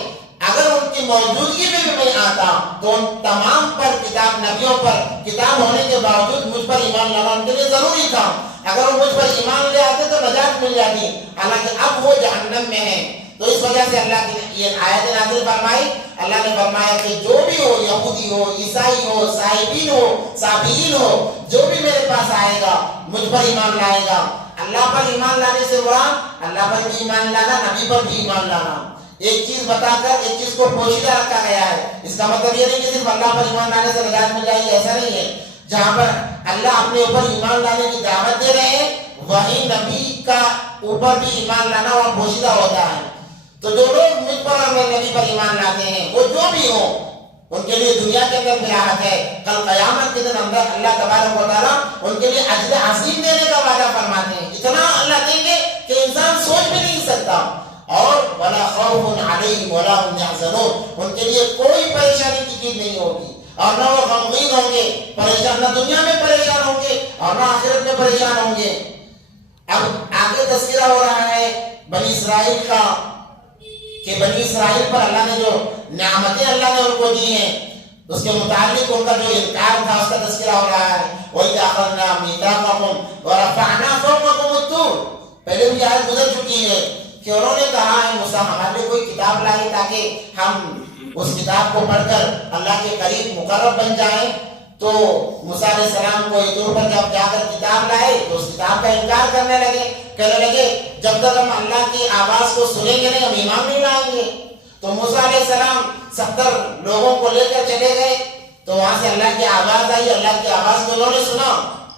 اگر ان کی موجودگی میں بھی میں آتا تو ان تمام پر کتاب, نبیوں پر کتاب ہونے کے باوجود مجھ پر ایمان لانا ان کے لیے ضروری تھا. اگر وہ مجھ پر ایمان لے آتے تو نجات مل جاتی, حالانکہ اب وہ جہنم میں ہیں. تو اس وجہ سے اللہ کی یہ آیت نازل فرمائی. اللہ نے فرمایا کہ جو بھی ہو, یہودی ہو, عیسائی ہو, صائبین ہو, صابئین ہو, جو بھی میرے پاس آئے گا مجھ پر ایمان لائے گا. اللہ پر ایمان لانے سے مراد اللہ پر بھی ایمان لانا, نبی پر بھی ایمان لانا. ایک چیز بتا کر ایک چیز کو پوشیدہ رکھا گیا ہے. اس کا مطلب یہ نہیں کہ صرف اللہ پر ایمان لانے سے نجات مل جائے گی, ایسا نہیں ہے. جہاں پر اللہ اپنے اوپر ایمان لانے کی دعوت دے رہے ہیں وہی نبی کا اوپر بھی ایمان لانا وہاں پوشیدہ ہوتا ہے. تو جو لوگ مجھ پر اور میرے نبی پر ایمان لاتے ہیں وہ جو بھی ہوں, ان کے لیے دنیا کے اندر بھی راحت ہے، کل قیامت کے دن اندر اللہ تبارک و تعالیٰ ان کے لیے اجر عظیم دینے کا وعدہ فرماتے ہیں، اتنا اللہ دیں گے کہ انسان سوچ بھی نہیں سکتا۔ اور وَلَا خَوْفٌ عَلَيْهِمْ وَلَا هُمْ يَحْزَنُونَ، ان کے لیے کوئی پریشانی کی چیز نہیں ہوگی، اور نہ وہ غمگین ہوں گے، پریشان، نہ دنیا میں پریشان ہوں گے اور نہ آخرت میں پریشان ہوں گے۔ اب آگے تذکرہ ہو رہا ہے بنی اسرائیل کا، کہ بنی اسرائیل پر اللہ نے جو نعمتیں اللہ نے ان کو دی ہیں اس کے متعلق ان کا جو انکار تھا اس کا تذکرہ ہو رہا ہے۔ وَإِذْ أَخَذْنَا مِيثَاقَكُمْ وَرَفَعْنَا فَوْقَكُمُ الطُّورَ، پہلے بھی آیت گزر چکی ہے کہ انہوں نے کہا ہے موسیٰ ہمارے لیے کوئی کتاب لائے تاکہ ہم اس کتاب کو پڑھ کر اللہ کے قریب مقرب بن جائیں۔ تو موسیٰ علیہ السلام کو طور پر جب جا کر کتاب لائے تو اس کتاب کا انکار کرنے لگے، کہنے لگے جب تک ہم اللہ کی آواز کو سنیں گے نہیں ہم ایمان نہیں لائیں گے۔ تو موسیٰ علیہ السلام 70 لوگوں کو لے کر چلے گئے، تو وہاں سے اللہ کی آواز آئی، اللہ کی آواز کو انہوں نے سنا،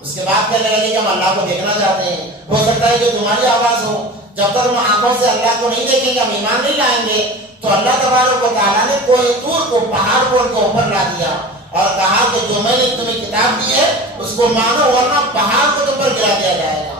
اس کے بعد کہنے لگے کہ ہم اللہ کو دیکھنا چاہتے ہیں، ہو سکتا ہے کہ تمہاری آواز ہو، جب تک ہم آنکھوں سے اللہ کو نہیں دیکھیں گے ہم ایمان نہیں لائیں گے۔ تو اللہ تبارک و تعالیٰ نے کوہ طور کو، پہاڑ کو ان کے اوپر لا دیا اور کہا کہ جو میں نے تمہیں کتاب دی ہے اس کو مانو ورنہ پہاڑ کو تم پر گرا دیا جائے گا۔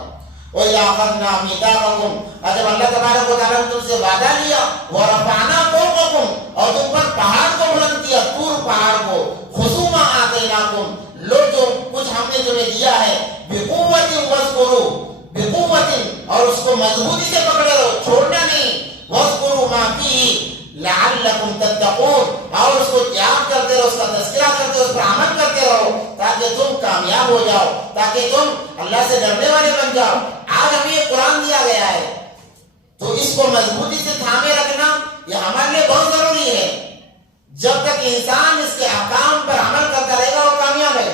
وَإِذْ أَخَذْنَا مِيثَاقَكُمْ، اور جب اللہ تبارک و تعالیٰ نے تم سے وعدہ لیا، وَرَفَعْنَا فَوْقَكُمْ، اور تم پر پہاڑ کو بلند کیا، طور پہاڑ کو، خُذُوا مَا آتَيْنَاكُمْ، لو جو کچھ ہم نے تمہیں دیا ہے، بِقُوَّةٍ وَاذْكُرُوا، بِقُوَّةٍ، اور اس کو مضبوطی سے پکڑے رہو، چھوڑنا نہیں، وَاذْكُرُوا مَا فِيهِ لعلکم تتقون، اور اس کو یاد کرتے رہو، اس کا تذکرہ کرتے رہو، اس پر عمل کرتے رہو تاکہ تم کامیاب ہو جاؤ، تاکہ تم اللہ سے ڈرنے والے بن جاؤ۔ آج ہمیں یہ قرآن دیا گیا ہے تو اس کو مضبوطی سے تھامے رکھنا یہ ہمارے لیے بہت ضروری ہے۔ جب تک انسان اس کے احکام پر عمل کرتا رہے گا وہ کامیاب ہے،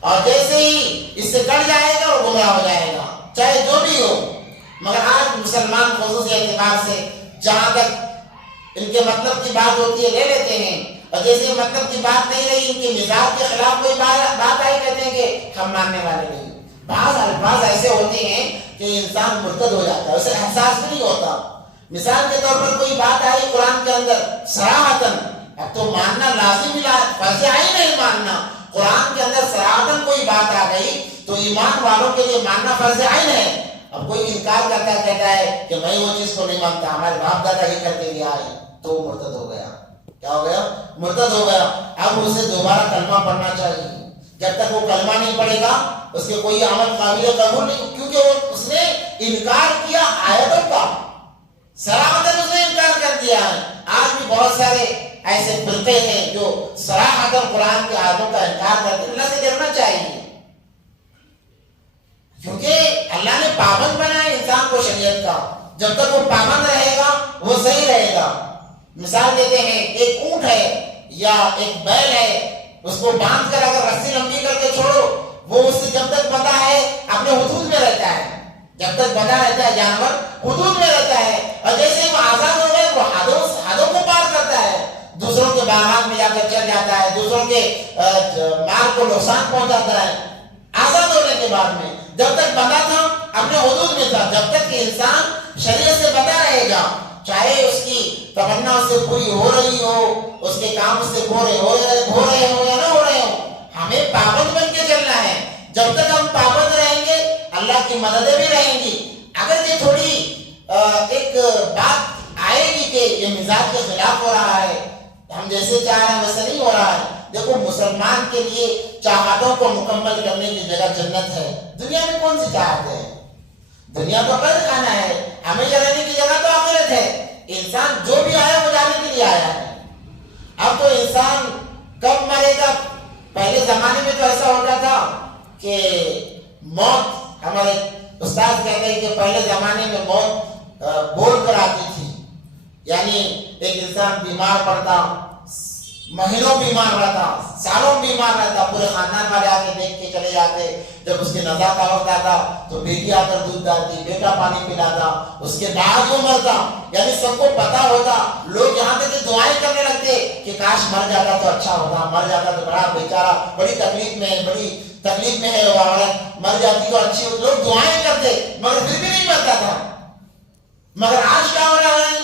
اور جیسے ہی اس سے کٹ جائے گا وہ گمراہ ہو جائے گا، چاہے جو بھی ہو۔ مگر آج مسلمان خصوصی اعتبار سے جہاں تک ان کے مطلب کی بات ہوتی ہے لے لیتے ہیں، اور جیسے مطلب کی بات نہیں رہی، ان کے مزاج کے خلاف کوئی بات آئی کہتے ہیں کہ ہم ماننے والے نہیں۔ بعض الفاظ ایسے ہوتے ہیں کہ انسان مرتد ہو جاتا ہے، اسے احساس بھی نہیں ہوتا۔ مثال کے طور پر کوئی بات آئی قرآن کے اندر صراحتاً، اب تو ماننا لازم فرض عین نہیں ماننا، قرآن کے اندر صراحتاً کوئی بات آ گئی تو ایمان والوں کے لیے ماننا فرض عین ہے۔ اب کوئی انکار کرتا ہے، کہتا ہے کہ میں وہ چیز کو نہیں مانتا، ہمارے باپ دادا یہ کرتے گیا ہے، تو وہ مرتد ہو گیا۔ کیا ہو گیا؟ مرتد ہو گیا۔ اب اسے دوبارہ کلمہ پڑھنا چاہیے، جب تک وہ کلمہ نہیں پڑھے گا اس کے کوئی عمل قابل قبول نہیں، کیونکہ اس نے انکار کیا آیتوں کا، صراحتاً اس نے انکار کر دیا ہے۔ آج بھی بہت سارے ایسے فرقے ہیں جو صراحتاً قرآن کی آیتوں کا انکار کرتے ہیں۔ اللہ سے ڈرنا چاہیے، کیونکہ اللہ نے پابند بنایا انسان کو شریعت کا، جب تک وہ پابند رہے گا وہ صحیح رہے گا۔ مثال دیتے ہیں، ایک اونٹ ہے یا ایک بیل ہے، اس کو باندھ کر اگر رسی لمبی کر کے چھوڑو وہ اس سے جب تک بندھا ہے اپنے حدود میں رہتا ہے، جب تک بندھا رہتا ہے جانور حدود میں رہتا ہے، اور جیسے وہ آزاد ہو گئے وہ حدوں کو پار کرتا ہے، دوسروں کے باغات میں جا کر چل جاتا ہے، دوسروں کے مال کو نقصان پہنچاتا ہے۔ آزاد ہونے کے بعد میں جب تک بندھا تھا اپنے حدود میں تھا، جب تک کہ انسان شریعت سے بندھا رہے گا، چاہے اس کی تمنا اس سے پوری ہو رہی ہو، اس کے کام اس سے پورے ہو رہے ہو یا نہ ہو رہے ہو، ہمیں پابند بن کے چلنا ہے۔ جب تک ہم پابند رہیں گے اللہ کی مددیں بھی رہیں گی۔ اگر یہ تھوڑی ایک بات آئے گی کہ یہ مزاج کے خلاف ہو رہا ہے، ہم جیسے چاہ رہے ہیں ویسے نہیں ہو رہا ہے۔ دیکھو مسلمان کے لیے چاہتوں کو مکمل کرنے کی جگہ جنت ہے، دنیا میں کون سی چاہت ہے؟ دنیا تو قید خانہ ہے، ہمیشہ رہنے کی جگہ تو آخرت ہے۔ انسان جو بھی آیا وہ جانے کے لیے آیا ہے۔ اب تو انسان کب مرے گا؟ پہلے زمانے میں تو ایسا ہوتا تھا کہ موت، ہمارے استاد کہتے ہیں کہ پہلے زمانے میں موت بول کر آتی تھی، یعنی ایک انسان بیمار پڑتا، مہینوں بیمار رہتا، سالوں بیمار رہتا، پورے خاندان والے آ کے دیکھ کے چلے جاتے۔ جب اس کے نزا کا وقت آتا تو بیٹی آ کر دودھ ڈالتی، بیٹا پانی پلاتا، اس کے بعد وہ مرتا، یعنی سب کو پتا ہوتا۔ لوگ یہاں تک کہ دعائیں کرنے لگتے کہ کاش مر جاتا تو اچھا ہوتا، مر جاتا تو بڑا بیچارہ بڑی تکلیف میں ہے، بڑی تکلیف میں ہے وہ عورت، مر جاتی تو اچھی ہوتی۔ لوگ دعائیں کرتے مگر پھر بھی نہیں مرتا تھا۔ مگر آج کیا ہو رہا ہے؟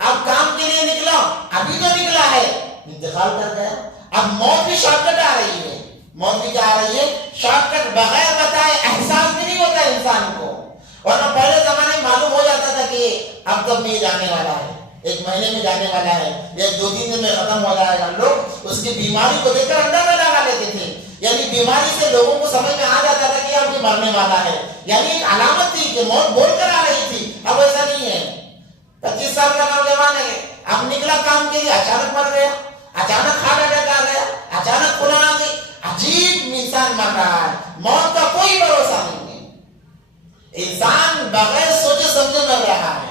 اب کام کے لیے نکلا، ابھی تو نکلا ہے انتقال کر گیا. اب موت بھی شارٹ کٹ آ رہی ہے, موت بھی کیا آ رہی ہے, شارٹ کٹ, بغیر بتائے احساس بھی نہیں ہوتا انسان کو. ورنہ پہلے زمانے میں معلوم ہو جاتا تھا کہ اب تب میں جانے والا ہے, ایک مہینے میں جانے والا ہے, یا 2-3 دن میں ختم ہو جائے گا. لوگ اس کی بیماری کو دیکھ کر اندازہ لگا لیتے تھے, یعنی بیماری سے لوگوں کو سمجھ میں آ جاتا تھا کہ اب یہ مرنے والا ہے, یعنی ایک علامت تھی کہ موت بول کر آ رہی تھی. اب ایسا نہیں ہے. 25 سال کا نوجوان ہے, اب نکلا کام کے لیے, اچانک مر گیا, اچانک ہارٹ اٹیک آ گیا, اچانک کھلا آ گئی. عجیب انسان مر رہا ہے, موت کا کوئی بھروسہ نہیں ہے. انسان بغیر سوچے سمجھے مر رہا ہے.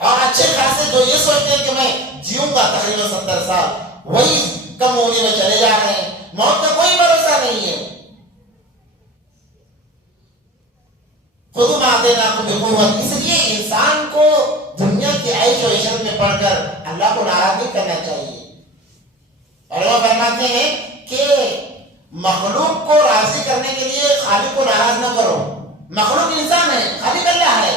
اور اچھے خاصے جو یہ سوچتے ہیں کہ میں جیوں گا تقریباً 70 سال, وہی کم ہونے میں چلے جا رہے ہیں. موت کا کوئی بھروسہ نہیں ہے. خود ماتے نا بقوت. اس لیے انسان کو دنیا کی عیش و عشرت میں پڑھ کر اللہ کو ناراض نہیں کرنا چاہیے. اور وہ فرماتے ہیں کہ مخلوق کو راضی کرنے کے لیے خالق کو ناراض نہ کرو. مخلوق انسان ہے, خالق اللہ ہے.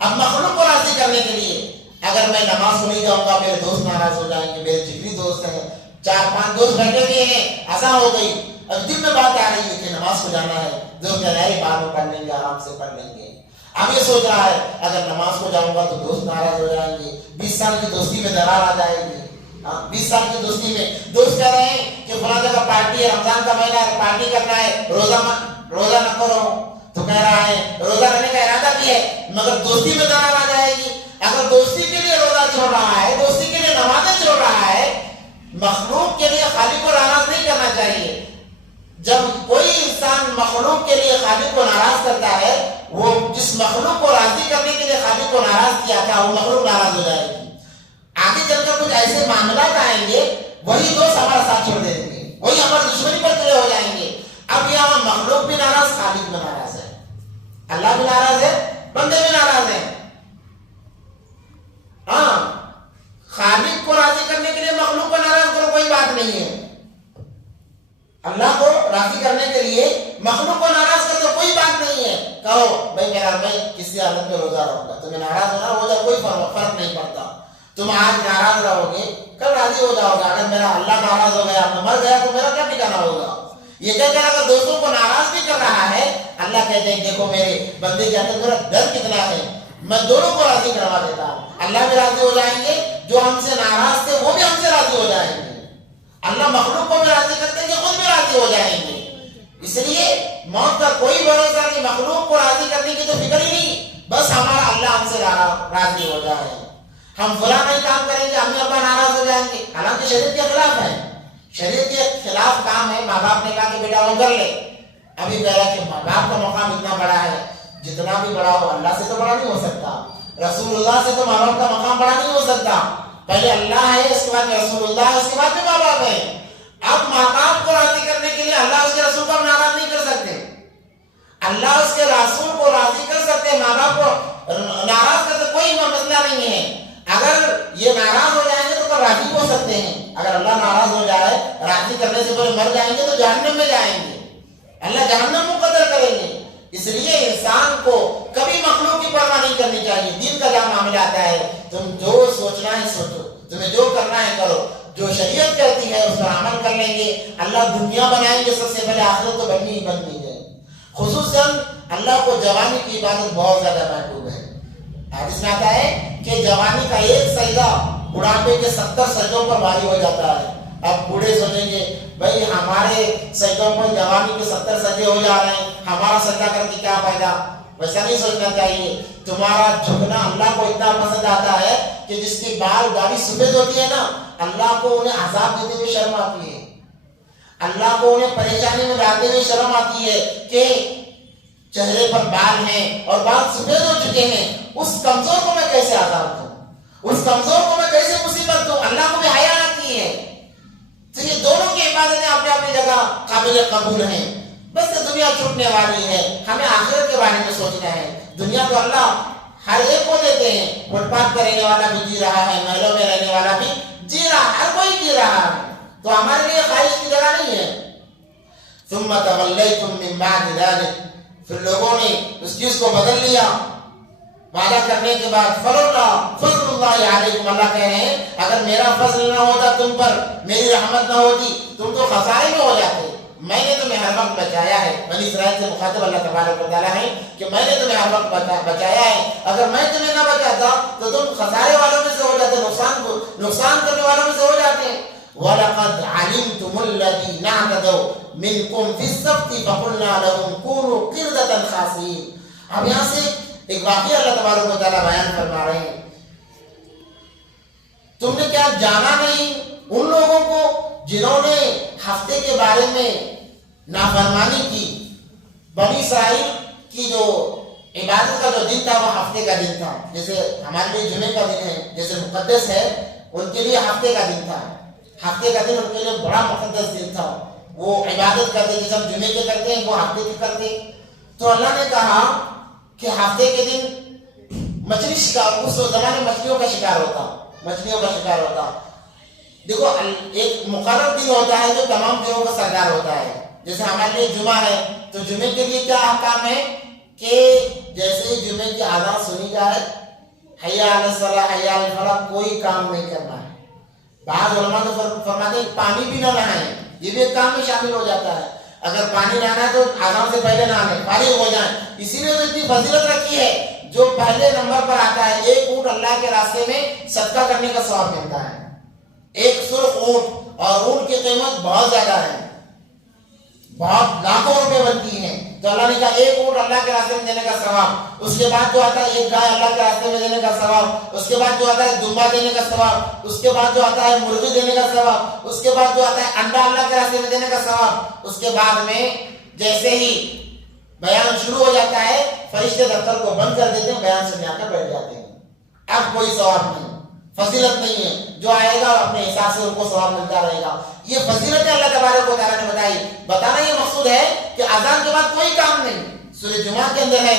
اب مخلوق کو راضی کرنے کے لیے اگر میں نماز کو نہیں جاؤں گا, میرے دوست ناراض ہو جائیں گے. میرے جگری دوست ہیں, 4-5 دوست بیٹھے ہوئے ہیں, ایسا ہو گئی, اب دل میں بات آ رہی ہے کہ نماز کو جانا ہے, دوست کہہ رہا ہے بعد میں پڑھ لیں گے, آرام سے پڑھ لیں گے. اب یہ سوچ رہا ہے اگر نماز کو جاؤں گا تو دوست ناراض ہو جائیں گے, 20 سال کی دوستی میں درار آ جائے گی. 20 سال کی دوستی میں دوست کہہ رہے ہیں کہ فلاں جگہ پارٹی ہے, رمضان کا مہینہ ہے, پارٹی کرنا ہے, روزہ نہ کرو. تو کہہ رہا ہے روزہ رہنے کا ارادہ بھی ہے, مگر دوستی میں درار آ جائے گی. اگر دوستی کے لیے روزہ چھوڑ رہا ہے, دوستی کے لیے نمازیں چھوڑ رہا ہے, مخلوق کے لیے خالق کو ناراض نہیں کرنا چاہیے. جب کوئی انسان مخلوق کے لیے خالق کو ناراض کرتا ہے, وہ جس مخلوق کو راضی کرنے کے لیے خالق کو ناراض کیا تھا, وہ مخلوق ناراض ہو جائے گی. آگے چل کر کچھ ایسے معاملات آئیں گے, وہی دوست ہمارا ساتھ چھوڑ دیں گے, وہی ہماری دشمنی پر کھڑے ہو جائیں گے. اب یہاں مخلوق بھی ناراض, خالق بھی ناراض ہے, اللہ بھی ناراض ہے, بندے بھی ناراض ہیں. ہاں, خالق کو راضی کرنے کے لیے مخلوق کو ناراض کرو, کوئی بات نہیں ہے. اللہ کو راضی کرنے کے لیے مخلوق کو ناراض کر دو, کوئی بات نہیں ہے. کہو بھائی میں کسی حالت میں روزہ رہوں گا, تمہیں ناراض ہونا ہو جائے, کوئی فرق نہیں پڑتا. تم آج ناراض رہو گے, کل راضی ہو جاؤ گے. اگر میرا اللہ ناراض ہو گیا, میں مر گیا, تو میرا کیا ٹھکانا ہوگا. یہ کہہ کر اگر دوستوں کو ناراض بھی کر رہا ہے, اللہ کہتے ہیں دیکھو میرے بندے کے اندر میرا ڈر کتنا ہے, میں دونوں کو راضی کروا دیتا ہوں. اللہ بھی راضی ہو جائیں گے, جو ہم سے ناراض تھے وہ بھی ہم سے راضی ہو جائیں گے. اللہ مخلوق کو بھی راضی کرتے ہیں کہ خود بھی راضی ہو جائیں گے. اس لیے موت کا کوئی بھروسہ نہیں, مخلوق کو راضی کرنے کی تو فکر ہی نہیں, بس ہمارا اللہ ہم سے راضی ہو جائے. ہم فلاں نہیں کام کریں گے, امی ابا ناراض ہو جائیں گے, حالانکہ شریعت کے خلاف ہے. شریعت کے خلاف کام ہے. ماں باپ نے کہا کہ بیٹا وہ کر لے, ابھی کہہ رہا کہ ماں باپ کا مقام اتنا بڑا ہے, جتنا بھی بڑا ہو اللہ سے تو بڑا نہیں ہو سکتا, رسول اللہ سے تو ماں باپ کا مقام بڑا نہیں ہو سکتا. پہلے اللہ ہے, اس کے بعد رسول اللہ ہے, اس کے بعد بھی ماں باپ ہے. اب ماں باپ کو راضی کرنے کے لیے اللہ اس کے رسول کو ناراض نہیں کر سکتے. اللہ اس کے رسول کو راضی کر سکتے, ماں باپ کو ناراض کر سکتے, کوئی مسئلہ نہیں ہے. اگر یہ ناراض ہو جائیں گے تو کل راضی ہو سکتے ہیں. اگر اللہ ناراض ہو جائے, راضی کرنے سے پہلے مر جائیں گے تو جہنم میں جائیں گے, اللہ جہنم مقدر کریں گے. اس لیے انسان کو کبھی مخلوق کی پرواہ نہیں کرنی چاہیے. دین کا جہاں معاملہ آتا ہے, تم جو سوچنا ہے سوچو, تمہیں جو کرنا ہے کرو, جو شریعت کہتی ہے اس پر عمل کر لیں گے. اللہ دنیا بنائیں گے, سب سے پہلے آخرت تو بننی ہی بننی ہے. خصوصاً اللہ کو جوانی کی عبادت بہت زیادہ محبوب ہے. حدیث میں آتا ہے کہ جوانی کا ایک سجدہ بڑھاپے کے 70 سجدوں پر بھاری ہو جاتا ہے. اب بوڑھے سوچیں گے بھائی ہمارے سجدوں پر جوانی کے 70 سجدے ہو جا رہے ہیں, ہمارا سجدہ کر کے کیا فائدہ. ویسا نہیں سوچنا چاہیے. تمہارا جھکنا اللہ کو اتنا پسند آتا ہے کہ جس کی بال داڑھی سفید ہوتی ہے نا, اللہ کو انہیں عذاب دیتے ہوئے شرم آتی ہے, اللہ کو انہیں پریشانی میں ڈالتے ہوئے شرم آتی ہے کہ چہرے پر بال ہیں اور بال سفید ہو چکے ہیں, اس کمزور کو میں کیسے عذاب دوں, اس کمزور کو میں کیسے مصیبت دوں. اللہ کو بھی حیا آتی ہے. تو یہ دونوں کی عبادتیں اپنی اپنی جگہ قابل قبول ہیں. بس دنیا چھوٹنے والی ہے, ہمیں آخرت کے بارے میں سوچنا ہے. دنیا تو اللہ ہر ایک کو دیتے ہیں. فٹ پاتھ پر رہنے والا بھی جی رہا ہے, محلوں میں رہنے والا بھی جی رہا ہے, ہر کوئی جی رہا ہے. تو ہمارے لیے خواہش کی جگہ نہیں ہے. ثم تولیتم من بعد ذلک, پھر لوگوں نے اس چیز کو بدل لیا, وعدہ کرنے کے بعد فضل اللہ علیکم، اللہ کہہ رہے ہیں اگر میرا فضل نہ ہوتا تم پر، میری رحمت نہ ہوتی، تم تو خسارے میں ہو جاتے۔ میں نے تمہیں ہر وقت بچایا ہے۔ بنی اسرائیل سے مخاطب اللہ تبارک و تعالیٰ ہے کہ میں نے تمہیں ہر وقت بچایا ہے، اگر میں تمہیں نہ بچاتا تو تم خسارے والوں میں سے ہو جاتے، نقصان کرنے والوں میں سے ہو جاتے۔ وَلَقَدْ عَلِمْتُمُ الَّذِينَ اعْتَدَوْا مِنْكُمْ فِي السَّبْتِ فَقُلْنَا لَهُمْ كُونُوا قِرْدَةً خَاسِئِينَ۔ اب یہاں سے ایک واقعہ اللہ تبارک و تعالیٰ بیان فرما رہے ہیں، تم نے کیا جانا نہیں ان لوگوں کو جنہوں نے ہفتے کے بارے میں نافرمانی کی؟ بنی اسرائیل کی جو عبادت کا جو دن تھا وہ ہفتے کا دن تھا، جیسے ہمارے لیے جمعے کا دن ہے، جیسے مقدس ہے، ان کے لیے ہفتے کا دن تھا۔ ہفتے کا دن ان کے لیے بڑا مقدس دن تھا، وہ عبادت کرتے جیسے ہم جمعے کے کرتے ہیں وہ ہفتے کے کرتے۔ تو اللہ نے کہا کہ ہفتے کے دن مچھلی شکار، اس زمانے میں مچھلیوں کا شکار ہوتا۔ دیکھو ایک مقرر دن ہوتا ہے جو تمام دنوں کا سردار ہوتا ہے، جیسے ہمارے لیے جمعہ ہے تو جمعے کے لیے کیا احکام ہے کہ جیسے ہی جمعے کی اذان سنی جائے حی علی الصلاۃ حی علی الفلاح، کوئی کام نہیں کرنا ہے۔ بعض علماء تو فرماتے ہیں پانی بھی نہ نہائیں، یہ بھی ایک کام میں شامل ہو جاتا ہے۔ اگر پانی نہانا ہے تو اذان سے پہلے نہا لیں، فارغ ہو جائیں۔ اسی لیے تو اتنی فضیلت رکھی ہے، جو پہلے نمبر پر آتا ہے ایک اونٹ اللہ کے راستے میں صدقہ کرنے کا ثواب ملتا ہے، ایک سرخ اونٹ، اور اونٹ کی قیمت بہت زیادہ ہے، بہت لاکھوں روپے بنتی ہیں۔ تو اللہ نے کہا ایک اونٹ اللہ کے راستے میں دینے کا ثواب، اس کے بعد جو آتا ہے ایک گائے اللہ کے راستے میں دینے کا ثواب، اس کے بعد جو آتا ہے دمبا دینے کا ثواب، اس کے بعد جو آتا ہے مرغی دینے کا ثواب، اس کے بعد جو آتا ہے انڈا اللہ کے راستے میں دینے کا ثواب۔ اس کے بعد میں جیسے ہی بیان شروع ہو جاتا ہے فرشتے دفتر کو بند کر دیتے ہیں، بیان سے آ کر بیٹھ جاتے ہیں، اب کوئی ثواب نہیں، فضیلت نہیں ہے، جو آئے گا اپنے حساب سے ان کو ثواب ملتا رہے گا۔ یہ فضیلت اللہ تبارک و تعالیٰ نے بتائی، بتانا یہ مقصود ہے کہ اذان کے بعد کوئی کام نہیں۔ سورہ جمعہ کے اندر ہے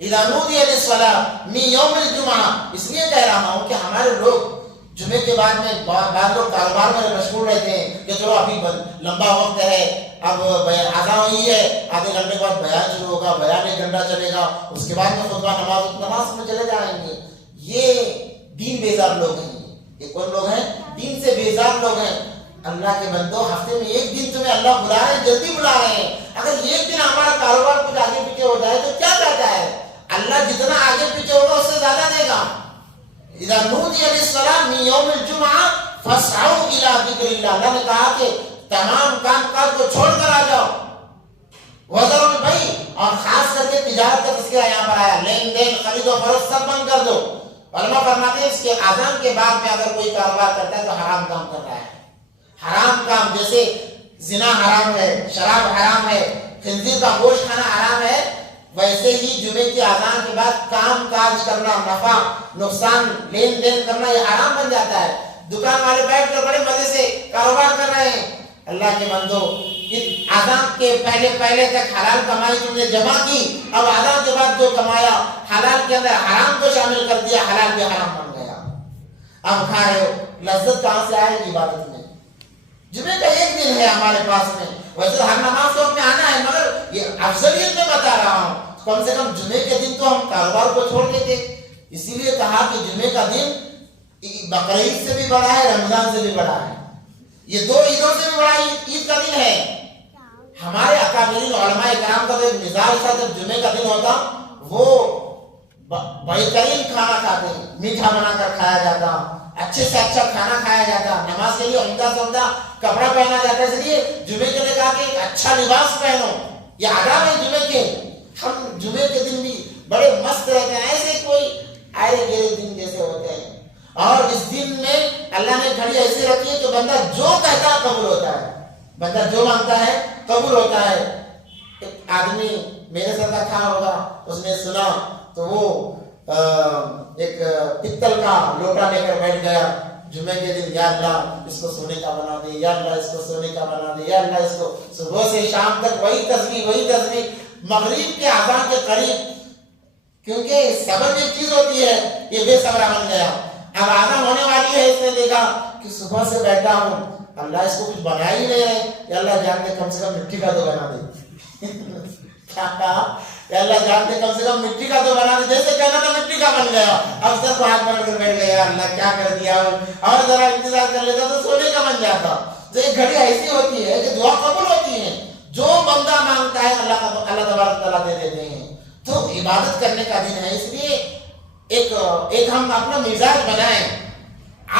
اذا نودی للصلاۃ من یوم الجمعہ، اس لیے کہہ رہا ہوں کہ ہمارے لوگ جمعے کے بعد میں بعض لوگ کاروبار میں مشغول رہتے ہیں کہ چلو ابھی لمبا وقت ہے، اب اذان ہوئی ہے، آدھے گھنٹے کے بعد بیان شروع ہوگا، بیان ایک گھنٹہ چلے گا، اس کے بعد میں خطبہ نماز میں چلے جائیں گے۔ یہ دین بیزار لوگ ہیں، یہ کون لوگ ہیں؟ دین سے بیزار لوگ ہیں۔ اللہ کے بندو، ہفتے میں ایک دن تمہیں اللہ بلا رہے ہیں، جلدی بلا رہے ہیں، اگر ایک دن ہمارا کاروبار کچھ آگے پیچھے ہو جائے تو کیا چاہتا ہے؟ اللہ جتنا آگے پیچھے ہوگا اس سے زیادہ دے گا۔ اذا نودی للصلاۃ من یوم الجمعہ فاسعوا الی ذکر اللہ، اللہ نے کہا کہ تمام کام کاج کو چھوڑ کر آ جاؤ، وذروا البیع، اور خاص کر کے تجارت کا تذکرہ یہاں پر آیا، لین دین خرید و فروخت سب بند کر دو۔ علماء فرماتے ہیں اس کے اذان کے بعد میں اگر کوئی کاروبار کرتا ہے تو حرام کام کر رہا ہے، حرام کام، جیسے زنا حرام ہے، شراب حرام ہے، خنزیر کا گوشت کھانا حرام ہے، ویسے ہی جمعے کی اذان کے بعد کام کاج کرنا، نفع نقصان لین دین کرنا یہ حرام بن جاتا ہے۔ دکان والے بیٹھ کر بڑے مزے سے کاروبار کر رہے ہیں، اللہ کے بندو اذان کے پہلے تک حلال کمائی تم نے جمع کی، اب اذان کے بعد جو کمایا حلال کے اندر حرام کو شامل کر دیا، حلال بھی حرام بن گیا، اب کھا رہے ہو، لذت کہاں سے آئے گی عبادت میں؟ جمعے کا ایک دن ہے ہمارے پاس میں، ویسے ہر نماز وقت میں آنا ہے، مگر یہ افضلیت میں بتا رہا ہوں، کم سے کم جمعے کے دن تو ہم کاروبار کو چھوڑ کے تھے، اسی لیے کہا کہ جمعے کا دن بقرعید سے بھی بڑا ہے، رمضان سے بھی بڑا ہے، یہ دو عیدوں سے بھی بڑا عید کا دن ہے۔ ہمارے اکابرین علماء کرام کا تو ایک مزاج تھا، جب جمعے کا دن ہوتا وہ بہترین کھانا کھاتے، میٹھا بنا کر کھایا جاتا، اچھے سے اچھا کھانا کھایا جاتا، نماز کے لیے عمدہ سے عمدہ کپڑا پہنا جاتا، اس لیے جمعے کے لیے کہا کہ ایک اچھا لباس پہنو، یہ آداب ہے جمعے کے۔ ہم جمعے کے دن بھی بڑے مست رہتے ہیں، ایسے کوئی آئے گئے دن جیسے ہوتے ہیں، اور اس دن میں اللہ نے گھڑی ایسی رکھی ہے کہ بندہ جو کہتا ہے قبول ہوتا ہے، بندہ جو مانگتا ہے قبول ہوتا ہے۔ ایک آدمی میرے ساتھ کھا ہوگا، اس نے سنا تو وہ ایک پتل کا لوٹا لے کر بیٹھ گیا جمعے کے دن، یا اللہ اس کو سونے کا بنا دے، یا اللہ اس کو سونے کا بنا دے، یا اللہ اس کو، صبح سے شام تک وہی تسبیح، مغرب کے اذان کے قریب، کیونکہ صبر ایک چیز ہوتی ہے، یہ بے صبرا بن گیا، اب اذان ہونے والی ہے، اس نے دیکھا کہ صبح سے بیٹھا ہوں، اللہ اس کو کچھ بنا ہی نہیں ہے، یا اللہ جان دے کم سے کم مٹی کا تو بنا دے۔ کیا کہا کہ اللہ جانتے کم سے کم مٹی کا تو بنا دے، جیسے کہنا تھا مٹی کا بن گیا، اب سر کو ہاتھ پکڑ کر بیٹھ گیا، اللہ کیا کر دیا، اور ذرا انتظار کر لیتا تو سونے کا بن جاتا۔ تو ایک گھڑی ایسی ہوتی ہے کہ دعا قبول ہوتی ہے، جو بندہ مانگتا ہے اللہ تبارک تعالیٰ دے دیتے ہیں۔ تو عبادت کرنے کا دن ہے، اس لیے ایک ہم اپنا مزاج بنائیں،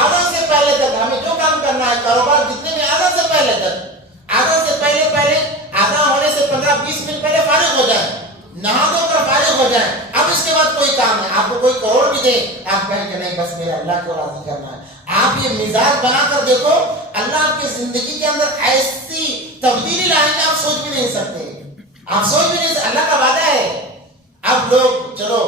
آدھا سے پہلے تک ہمیں جو کام کرنا ہے، کاروبار جتنے میں آدھا سے پہلے تک، آدھا سے پہلے آدھا ہونے سے 15-20 منٹ پہلے فارغ ہو جائیں، نہا دھو کر فارغ ہو جائیں۔ اب اس کے بعد کوئی کام ہے، آپ کو کوئی کروڑ بھی دے، آپ کہیں کہ نہیں بس میرا اللہ کو راضی کرنا ہے۔ آپ یہ مزاج بنا کر دیکھو، اللہ آپ کی زندگی کے اندر ایسی تبدیلی لائیں گے آپ سوچ بھی نہیں سکتے، آپ سوچ بھی نہیں سکتے۔ اللہ کا وعدہ ہے۔ اب لوگ چلو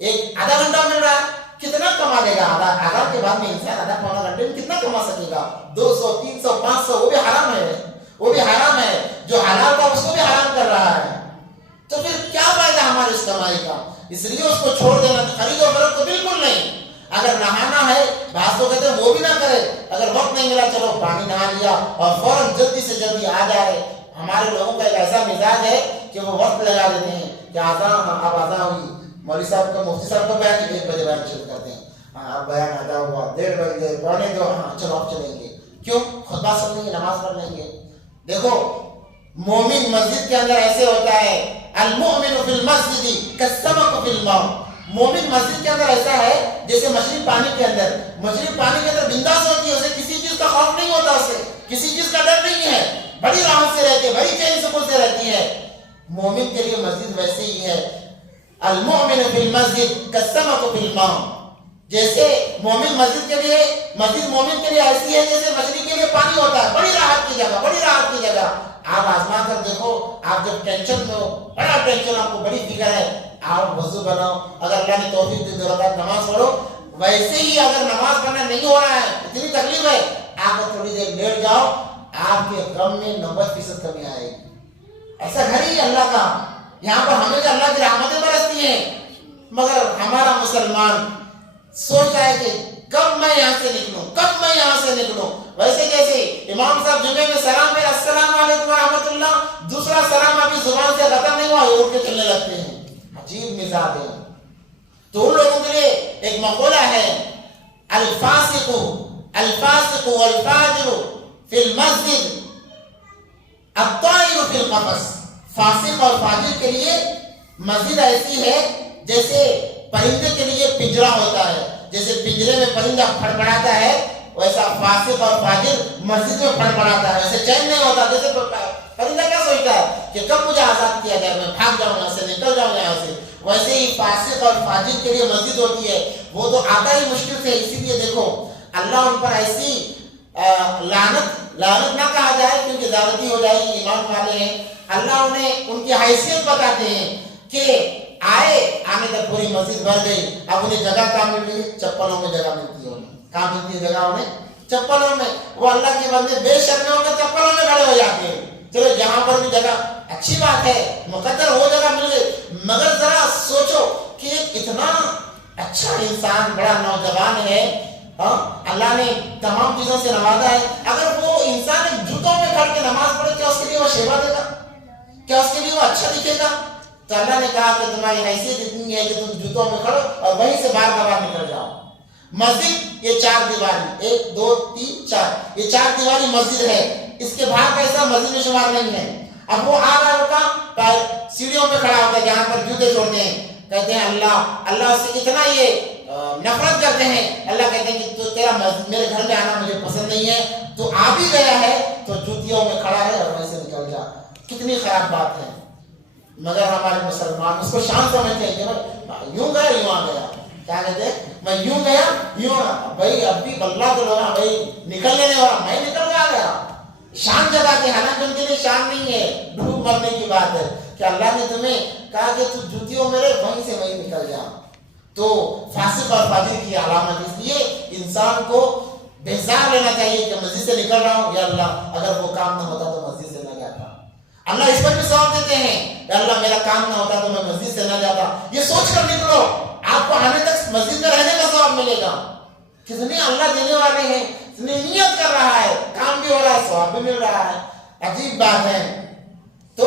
ایک آدھا گھنٹہ مل رہا ہے، کتنا کما لے گا؟ آدھا کے بعد میں انسان آدھا پونا گھنٹے میں کتنا کما سکے گا؟ 200 300 500، وہ بھی حرام ہے، وہ بھی حرام ہے۔ جو حلال تھا اس کو بھی حرام کر رہا ہے، تو پھر کیا فائدہ ہمارے اس کمائی کا؟ اس لیے اس کو چھوڑ دینا، خرید و فروخت تو بالکل نہیں۔ اگر نہانا ہے، بعض تو کہتے ہیں وہ بھی نہ کرے، اگر وقت نہیں ملا چلو پانی نہا لیا اور فوراً جلدی سے جلدی آ جائے۔ ہمارے لوگوں کا ایک ایسا مزاج ہے کہ وہ وقت لگا دیتے ہیں کہ اب آزان ہوئی، مولوی صاحب کا مفتی صاحب کا بیان 1 بجے بیان شروع کرتے ہیں، اب بیان ادا ہوا 1:30 بجے 1:45، ہاں چلو اب چلیں گے، کیوں؟ خطبہ سن لیں گے، نماز پڑھ لیں گے۔ دیکھو مومن مسجد کے اندر ایسے ہوتا ہے، المؤمن فی المسجد کالسمک فی الماء۔ مومن مسجد کے اندر ایسا ہے جیسے مچھلی پانی کے اندر، مچھلی پانی کے اندر بنداس ہوتی ہے، اسے کسی چیز کا خوف نہیں ہوتا، اسے کسی چیز کا ڈر نہیں ہے، بڑی راحت سے رہتی ہے، بڑی چین سکون سے رہتی ہے۔ مومن کے لیے مسجد ویسے ہی ہے، المؤمن فی المسجد کالسمک فی الماء۔ جیسے مومن مسجد کے لیے، مسجد مومن کے لیے ایسی ہے جیسے مچھلی کے لیے پانی ہوتا ہے، بڑی راحت کی جگہ، بڑی راحت کی جگہ۔ آپ آزما کر دیکھو، آپ جب ٹینشن میں ہو، بڑا ٹینشن، آپ کو بڑی فکر ہے، آپ وضو بناؤ، اگر اللہ نے توفیق دی 2 رکعت نماز پڑھو۔ ویسے ہی اگر نماز پڑھنا نہیں ہو رہا ہے، اتنی تکلیف ہے، آپ تھوڑی دیر لیٹ جاؤ، آپ کے غم میں 90% کمی آئے گی۔ ایسا گھر ہی اللہ کا، یہاں پر ہمیشہ اللہ کی رحمتیں برستی ہیں، مگر ہمارا مسلمان سوچتا ہے کہ کب میں یہاں سے نکلوں، کب میں یہاں سے نکلوں۔ ویسے جیسے امام صاحب جمعے میں سلام ہے السلام علیکم ورحمۃ اللہ، دوسرا سلام ابھی زبان سے ختم نہیں ہوا، اٹھ کے چلنے لگتے ہیں، عجیب مزاج ہے۔ تو ان لوگوں کے لیے ایک مقولہ ہے، الفاسق والفاجر فی المسجد الطائر فی القفص۔ فاسق اور فاجر کے لیے مسجد ایسی ہے جیسے پرندے کے لیے پنجرا ہوتا ہے، جیسے پنجرے میں پرندہ پھڑپڑاتا ہے، ویسا فاسق اور فاجر مسجد میں پھڑپڑاتا ہے، ویسے چین نہیں ہوتا۔ جیسے پرندہ کیا سوچتا ہے کہ کب مجھے آزاد کیا جائے، میں بھاگ جاؤں یہاں سے، نکل جاؤں یہاں سے، ویسے ہی فاسق اور فاجر کے لیے مسجد ہوتی ہے، وہ تو آتا ہی مشکل سے۔ اسی لیے دیکھو اللہ ان پر ایسی لعنت نہ کہا جائے کیونکہ زیادتی ہو جائے گی، ایمان والے ہیں، اللہ انہیں ان کی حیثیت بتاتے ہیں کہ آنے تک پوری مسجد بھر گئی، اب انہیں جگہ کہاں مل رہی ہے؟ چپلوں میں جگہ ملتی ہے انہیں، کہاں ملتی ہے جگہ انہیں؟ چپلوں میں۔ وہ اللہ کے بندے بے شرمے ہو کر چپلوں میں کھڑے ہو جاتے ہیں۔ چلو جہاں پر بھی جگہ اچھی بات ہے، مقدر وہ جگہ مل گئی، مگر ذرا سوچو کہ اتنا اچھا انسان، بڑا نوجوان ہے، اللہ نے تمام چیزوں سے نوازا ہے، اگر وہ انسان ایک جوتوں میں کھڑ کے نماز پڑھے، کیا اس کے لیے وہ شیوا دے گا؟ کیا اس کے لیے وہ اچھا دکھے گا؟ تو اللہ نے کہا کہ تمہاری حیثیت اتنی ہے کہ تم جوتوں میں کھڑو اور وہیں سے باہر نکل جاؤ۔ مسجد یہ 4 دیواری، 1 2 3 4، یہ 4 دیواری مسجد ہے، اس کے باہر ایسا مسجد میں شمار نہیں ہے۔ اب وہ آ رہا ہوتا سیڑھیوں پہ کھڑا ہوتا ہے جہاں پر جوتے چھوڑتے ہیں، کہتے ہیں اللہ سے اتنا یہ نفرت کرتے ہیں، اللہ کہتے ہیں کہ تو تیرا میرے گھر میں آنا مجھے پسند نہیں ہے، تو آ بھی گیا ہے تو جوتیوں میں کھڑا ہے اور ویسے نکل جا۔ کتنی خراب بات ہے، مگر ہمارے مسلمان اس کو شان سمجھتے ہیں کہ یوں گیا یوں آ گیا، کیا کہتے ہیں میں یوں گیا یوں آ، بھائی اب بھی بلّہ تو لوگا بھائی نکلنے نہیں ہو رہا، میں نکل گیا، شان جگاتے، حالانکہ ان کے لیے شان نہیں ہے، ڈوب مرنے کی بات ہے کہ اللہ نے تمہیں کہا کہ تو جوتیوں میں رہے، وہیں سے وہیں نکل جا۔ تو فاسق اور فاجر کی علامت، اس لیے انسان کو بیزار لینا چاہیے کہ مسجد سے نکل رہا ہوں، یا اللہ اگر وہ کام نہ ہوتا تو مسجد سے نہ جاتا، اللہ اس پر بھی ثواب دیتے ہیں، یا اللہ میرا کام نہ ہوتا تو میں مسجد سے نہ جاتا، یہ سوچ کر نکلو، آپ کو آنے تک مسجد میں رہنے کا ثواب ملے گا۔ کتنے اللہ دینے والے ہیں، اتنی نیت کر رہا ہے، کام بھی ہو رہا ہے، ثواب بھی مل رہا ہے، عجیب بات ہے۔ تو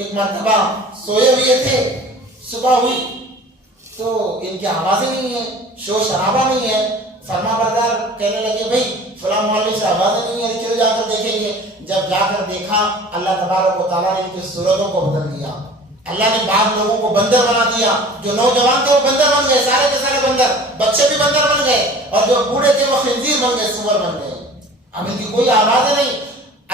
ایک مرتبہ سوئے ہوئے تھے، صبح ہوئی تو ان کی آوازیں نہیں ہیں، شور شرابہ نہیں ہے. فرما بردار کہنے لگے بھائی فلاں محلے سے آوازیں نہیں ہے، چلو جا کر دیکھیں گے. جب جا کر دیکھا اللہ تبارک و تعالیٰ نے ان کی صورتوں کو بدل دیا. اللہ نے بعض لوگوں کو بندر بنا دیا. جو نوجوان تھے وہ بندر بن گئے، سارے کے سارے بندر، بچے بھی بندر بن گئے، اور جو بوڑھے تھے وہ خنزیر بن گئے، سور بن گئے. اب ان کی کوئی آواز نہیں.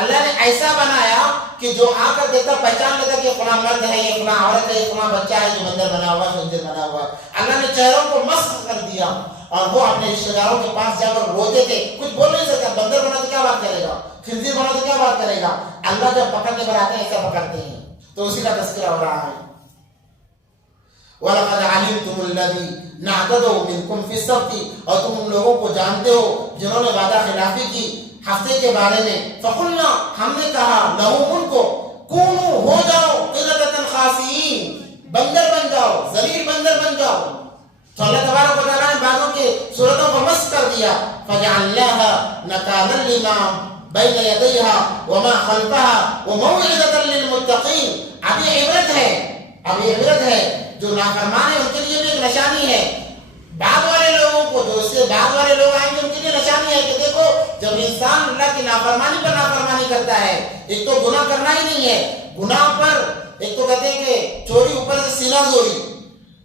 اللہ نے ایسا بنایا کہ جو آ کر دیتا پہچان لیتا کہ فلاں مرد ہے، یہ فلاں عورت ہے، یہ فلاں بچہ ہے جو بندر بنا ہوا ہے، خنزیر بنا ہوا ہے. اللہ نے چہروں کو مسخ کر دیا اور وہ اپنے رشتے داروں کے پاس جا کر روتے تھے. کچھ بول نہیں سکتا. بندر بنا تو کیا بات کرے گا، خنزیر بنا تو کیا بات کرے گا. اللہ جب پکڑنے پر آتے ہیں ایسا پکڑتے ہیں. تو اسی کا تذکرہ ہو رہا ہے. وَلَقَدْ عَلِمْتُمُ الَّذِينَ اعْتَدَوْا مِنْكُمْ فِي السَّبْتِ، اور تم ان لوگوں کو جانتے ہو جنہوں نے وعدہ خلافی کی ہفتے کے بارے میں. فَقُلْنَا، ہم نے کہا، لَهُمْ ان کو، كُونُوا، ہو جاؤ، قِرَدَةً خَاسِئِينَ، بندر بن جاؤ، ذلیل بندر بن جاؤ. تو اللہ تبارک و تعالیٰ نے بعضوں کے صورتوں کو مسخ کر دیا. فَجَعَلْنَاهَا نَكَالًا لِمَا بَيْنَ يَدَيْهَا وَمَا خَلْفَهَا وَمَوْعِظَةً لِلْمُتَّقِينَ. اب یہ عبرت ہے، اب یہ عبرت ہے. جو نافرمان ہیں ان کے لیے بھی ایک نشانی ہے. بعد والے لوگوں کو، جو اس سے بعد والے لوگ آئیں گے، ان کے لیے نشانی ہے کہ دیکھو جب انسان اللہ کی نافرمانی پر نافرمانی کرتا ہے، ایک تو گناہ کرنا ہی نہیں ہے، گناہ پر ایک تو کہتے ہیں کہ چوری اوپر سے سینہ زوری،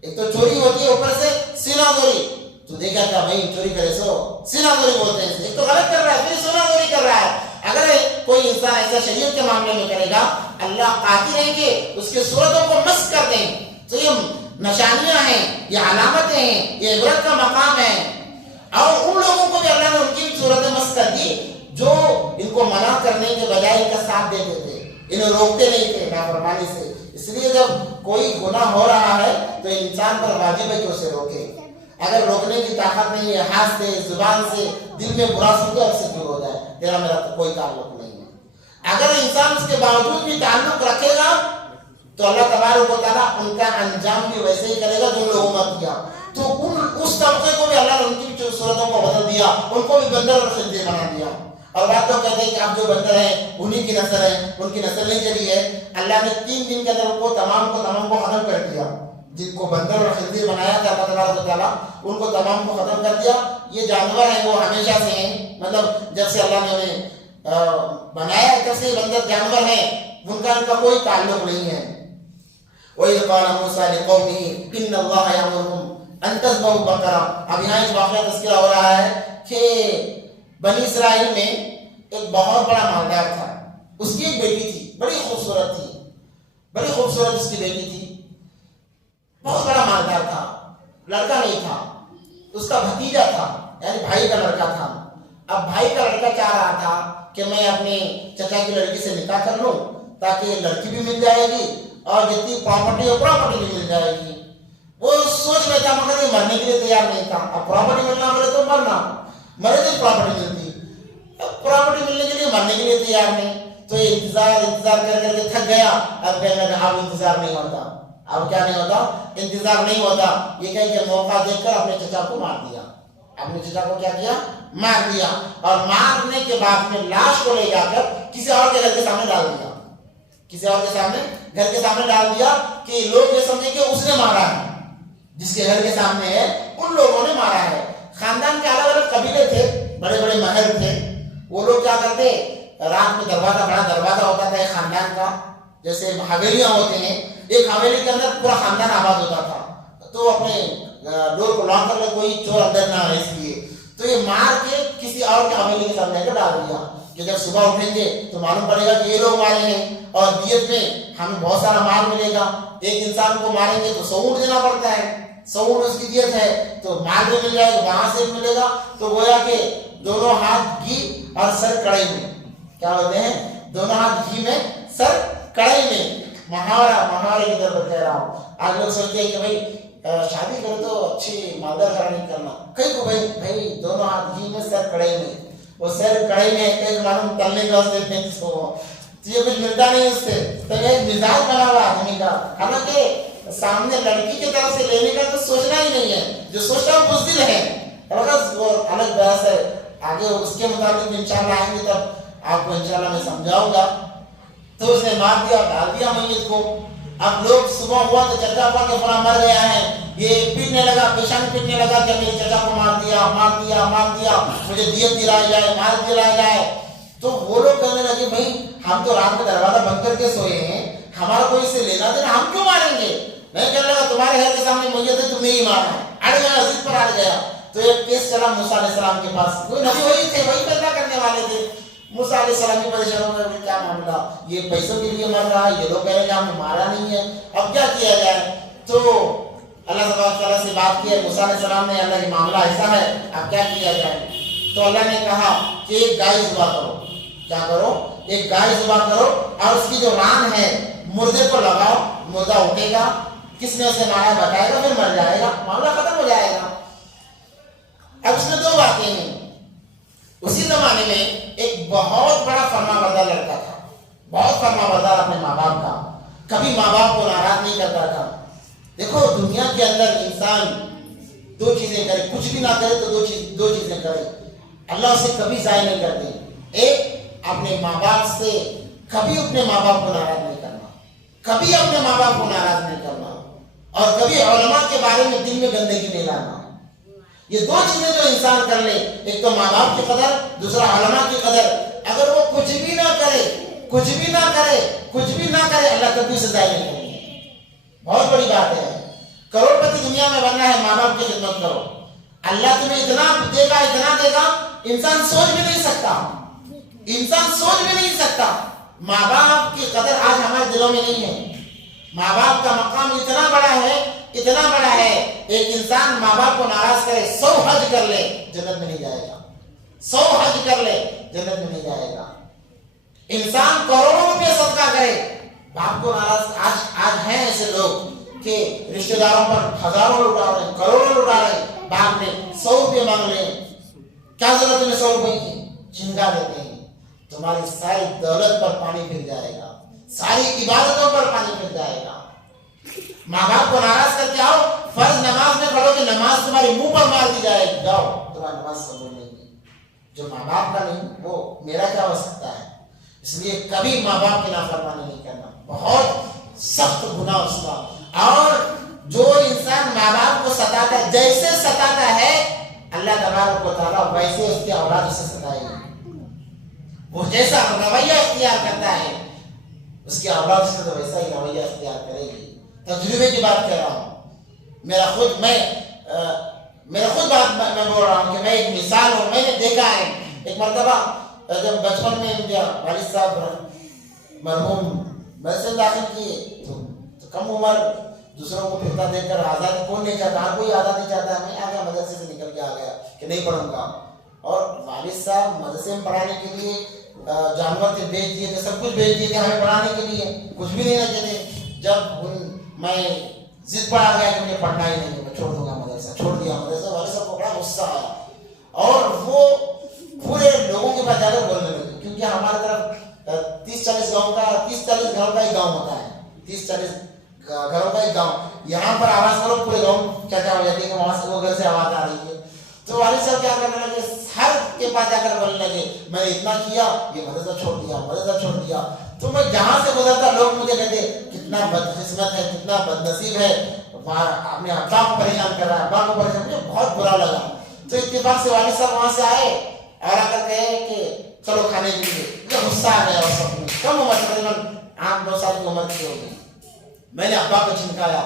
ایک تو چوری ہوتی ہے اوپر سے سینہ زوری. تو دیکھا تھا بھائی چوری کرے سو سینہ زوری بولتے ہیں. ایک تو غلط کر رہا ہے، پھر سینہ زوری کر رہا ہے. اگر کوئی انسان ایسا شریعت کے معاملے میں کرے گا، اللہ قاطع رہیں گے اس کی صورتوں کو مسخ کر دیں. تو یہ نشانیاں ہیں، یہ علامتیں ہیں، یہ عبرت کا مقام ہے. اور ان لوگوں کو بھی اللہ نے ان کی بھی صورتیں مسخ کر دی جو ان کو منع کرنے کے بجائے ان کا ساتھ دیتے تھے، انہیں روکتے نہیں تھے نافرمانی سے. اس لیے جب کوئی گناہ ہو رہا ہے تو انسان پر واجب ہے کہ اسے روکے. اگر روکنے کی طاقت نہیں ہے، ہاتھ سے، زبان سے، دل میں برا سوچے اور سے دور ہو جائے، تیرا میرا تو کوئی تعلق نہیں ہے. اگر انسان اس کے باوجود بھی تعلق رکھے گا تو اللہ تبارک و تعالیٰ ان کا انجام بھی ویسے ہی کرے گا جو لوگوں نے کیا. تو اس طبقے کو بھی اللہ نے ان کی صورتوں کو بدل دیا، ان کو بھی بندر اور خنزیر بنا دیا. اور بات تو کہتے ہیں کہ اب جو بندر ہیں انہی کی نسل ہے، ان کی نسل نہیں چلی ہے. اللہ نے 3 دن کے اندر ان کو تمام کو ختم کر دیا. جن کو بندر اور خنزیر بنایا تھا اللہ تبارک و تعالیٰ، ان کو تمام کو ختم کر دیا. یہ جانور ہیں وہ ہمیشہ سے ہیں، مطلب جب سے اللہ نے انہیں بنایا تب سے بندر جانور ہیں، ان کا کوئی تعلق نہیں ہے. وَإِذْ قَالَ مُوسَىٰ لِقَوْمِهِ إِنَّ اللَّهَ يَأْمُرُكُمْ أَن تَذْبَحُوا بَقَرَةً. اب یہاں ایک واقعہ تذکرہ ہو رہا ہے کہ بنی اسرائیل میں ایک بہت بڑا مالدار تھا. اس کی ایک بیٹی تھی، بڑی خوبصورت تھی، بڑی خوبصورت اس کی بیٹی تھی. بہت بڑا مالدار تھا، لڑکا نہیں تھا، اس کا بھتیجا تھا، یعنی بھائی کا لڑکا تھا. اب بھائی کا لڑکا چاہ رہا تھا کہ میں اپنے چچا کی لڑکی سے نکاح کر لوں تاکہ لڑکی بھی مل جائے گی اور جتنی پراپرٹی ہے پراپرٹی بھی مل جائے گی. وہ سوچ میں تھا مگر یہ مرنے کے لیے تیار نہیں تھا. اب پراپرٹی ملنا بولے تو مرنا، مرے تو پراپرٹی ملتی، اب پراپرٹی ملنے کے لیے مرنے کے لیے تیار نہیں. تو یہ انتظار کر کے تھک گیا. اب کہنے لگا اب انتظار نہیں ہوتا. اب کیا نہیں ہوتا؟ انتظار نہیں ہوتا. یہ کہیں کہ موقع دیکھ کر اپنے چچا کو مار دیا. اپنے چچا کو کیا کیا؟ مار دیا. اور مارنے کے بعد میں لاش کو لے جا کر کسی اور کے گھر کے سامنے ڈال دیا. کسی اور کے سامنے، گھر کے سامنے ڈال دیا کہ لوگ یہ سمجھیں کہ اس نے مارا ہے. جس کے گھر کے سامنے ہے ان لوگوں نے مارا ہے. خاندان کے الگ الگ قبیلے تھے، بڑے بڑے محل تھے. وہ لوگ کیا کرتے، رات میں دروازہ، بڑا دروازہ ہوتا تھا ایک خاندان کا، جیسے حویلیاں ہوتے ہیں، ایک حویلی کے اندر پورا خاندان آباد ہوتا تھا. تو اپنے ڈور کو لاک کر لے کوئی چور اندر نہ آئے، اس لیے تو یہ مار کے کسی اور کے حویلی کے سامنے ڈال دیا کہ جب صبح اٹھیں گے تو معلوم پڑے گا کہ یہ لوگ مارے ہیں اور دیت میں ہمیں بہت سارا مال ملے گا. ایک انسان کو ماریں گے تو 100 اونٹ دینا پڑتا ہے، 100 اونٹ اس کی دیت ہے، تو مال بھی مل جائے گا، وہاں سے بھی ملے گا. تو گویا کہ دونوں ہاتھ گھی اور سر کڑھائی میں، کیا ہوتے ہیں، دونوں ہاتھ گھی میں سر کڑھائی میں. محاورے کی طرف کہہ رہا ہوں. آج لوگ سوچتے ہیں کہ بھائی شادی کرو تو اچھی مادر گھرانے کرنا، کہیں کو بھائی دونوں ہاتھ گھی میں سر کڑھائی میں. وہ سر کڑھائی میں کئی معلوم تلنے کا اس سے تو یہ کچھ ملتا نہیں اس سے. تو ایک مزاج بنا ہوا آدمی کا، حالانکہ سامنے لڑکی کی طرف سے لینے کا تو سوچنا ہی نہیں ہے، جو سوچتا ہے بزدل ہے. وہ الگ بحث ہے، آگے اس کے مطابق انشاءاللہ آئیں گے تب آپ کو انشاءاللہ میں سمجھاؤں گا. تو اس نے مار دیا اور ڈال دیا میت کو. اب لوگ صبح ہوا تو چچا ہوا کہ فلاں مر گیا ہے, یہ پیٹنے لگا, پیشانی پیٹنے لگا کہ میرے چچا کو مار دیا, مجھے دیت دلائی جائے, مال دلایا جائے. تو وہ لوگ کہنے لگے بھائی ہم تو رات میں دروازہ بند کر کے سوئے ہیں, ہمارا کوئی سے لینا دینا, ہم کیوں ماریں گے؟ نہیں کہنے لگا تمہارے گھر کے سامنے میت ہے, تم نے ہی مارا ہے. اڑ گیا, ضد پر اڑ گیا. تو ایک کیس چلا موسیٰ علیہ السلام کے پاس, کوئی نبی وہی تھے, وہی فیصلہ کرنے والے تھے. موسیٰ علیہ السلام کی پریشان ہو گئے, کیا معاملہ, یہ پیسوں کے لیے مر رہا ہے, یہ لوگ کہہ رہے ہیں ہم نے مارا نہیں ہے, اب کیا کیا جائے؟ تو اللہ تبارک تعالیٰ سے بات کی ہے موسیٰ علیہ السلام نے, اللہ یہ معاملہ ایسا ہے, اب کیا کیا جائے؟ تو اللہ نے کہا کہ ایک گائے ذبح کرو. کیا کرو؟ ایک گائے ذبح کرو اور اس کی جو ران ہے مردے کو لگاؤ, مردہ اٹھے گا, کس نے اسے مارا بتائے گا, پھر مر جائے گا, معاملہ ختم ہو جائے گا. اب اس میں دو باتیں ہیں. اسی زمانے میں ایک بہت بڑا فرما بردار لڑکا تھا, بہت فرما بردار اپنے ماں باپ کا, کبھی ماں باپ کو ناراض نہیں کرتا تھا. دیکھو دنیا کے اندر انسان دو چیزیں کرے, کچھ بھی نہ کرے تو دو چیزیں کرے, اللہ اسے کبھی ضائع نہیں کرتے. ایک اپنے ماں باپ سے کبھی اپنے ماں باپ کو ناراض نہیں کرنا, کبھی اپنے ماں باپ کو ناراض نہیں کرنا, اور کبھی علماء کے بارے میں دل میں گندگی نہیں لانا. یہ دو چیزیں جو انسان کر لے, ایک تو ماں باپ کی قدر, دوسرا علماء کی قدر, اگر وہ کچھ بھی نہ کرے اللہ کبھی اسے ضائع نہیں کرے گا. بہت بڑی بات ہے. کروڑ پتی دنیا میں بننا ہے, ماں باپ کی خدمت کرو, اللہ تمہیں اتنا دے گا انسان سوچ بھی نہیں سکتا. ماں باپ کی قدر آج ہمارے دلوں میں نہیں ہے. ماں باپ کا مقام اتنا بڑا ہے, ایک انسان ماں باپ کو ناراض کرے, 100 حج کر لے جنت میں نہیں جائے گا, 100 حج کر لے جنت میں نہیں جائے گا. انسان کروڑوں روپے صدقہ کرے, باپ کو ناراض, آج ہیں ایسے لوگ کہ رشتہ داروں پر ہزاروں لٹا رہے ہیں, کروڑوں لٹا رہے ہیں, باپ نے 100 روپے مانگ لے, کیا ضرورت ہے 100 روپے کی, چھنکا دیتے ہیں. تمہاری ساری دولت پر پانی پھر جائے گا, ساری عبادتوں پر پانی پھر جائے گا. ماں باپ کو ناراض کر کے آؤ, فرض نماز میں پڑھو کہ نماز تمہارے منہ پر مار دی جائے, جاؤ تمہاری نماز قبول نہیں کی. جو ماں باپ کا نہیں وہ میرا کیا ہو سکتا ہے. اس لیے کبھی ماں باپ کی نافرمانی نہیں کرنا, بہت سخت گناہ اس کا. اور جو انسان ماں باپ کو ستاتا ہے, جیسے ستاتا ہے اللہ تبارک و تعالیٰ ویسے اس کی اولاد اسے ستائے گی. وہ جیسا رویہ اختیار کرتا ہے اس کی اولاد سے تو ویسا ہی رویہ اختیار کرے گی. تجربے کی بات کہہ رہا ہوں, میرا خود بات میں بول رہا ہوں کہ میں ایک مثال ہوں. میں نے دیکھا ہے ایک مرتبہ جب بچپن میں مجھے والد صاحب مرحوم مدرسے داخل کیے تو کم عمر دوسروں کو پھرتا دیکھ کر آزادی کون نہیں چاہتا, ہر کوئی آزادی چاہتا ہے. میں آ گیا مدرسے سے نکل کے آ گیا کہ نہیں پڑھوں گا, اور والد صاحب مدرسے میں پڑھانے کے لیے جانور تھے بیچ دیے تھے, سب کچھ بیچ دیے تھے ہمیں پڑھانے کے لیے, کچھ بھی نہیں رکھے تھے. جب میں ضد پر آ گیا کہ مجھے پڑھنا ہی نہیں, میں چھوڑ دوں گا مدرسہ, چھوڑ دیا مدرسہ. والد صاحب کو بڑا غصہ آیا اور وہ پورے لوگوں کے پاس جا کر بولنے لگے, کیونکہ ہمارے طرف 30-40 گھروں کا ایک گاؤں ہوتا ہے, 30-40 گھروں کا ایک گاؤں. یہاں پر آواز کرو پورے گاؤں کیا ہو جاتی ہے کہ وہاں سے وہ گھر سے آواز آ رہی ہے. تو والد صاحب کیا کرنے لگے, ہر کے پاس جا کر بولنے لگے میں نے اتنا کیا, یہ مدرسہ چھوڑ دیا. تو میں جہاں سے گزرتا لوگ مجھے کہتے کتنا بدقسمت ہے, کتنا بدنصیب ہے, اپنے ابا کو پریشان کر رہا ہے, ابا کو پریشان. مجھے بہت برا لگا. تو اتفاق سے والد صاحب وہاں سے آئے اور آ کر کہے کہ چلو کھانے کے لیے. مجھے غصہ آ گیا اس وقت میں, کم عمر تقریباً 8-9 سال کی عمر کی ہوگی. میں نے ابا کو چھنکایا,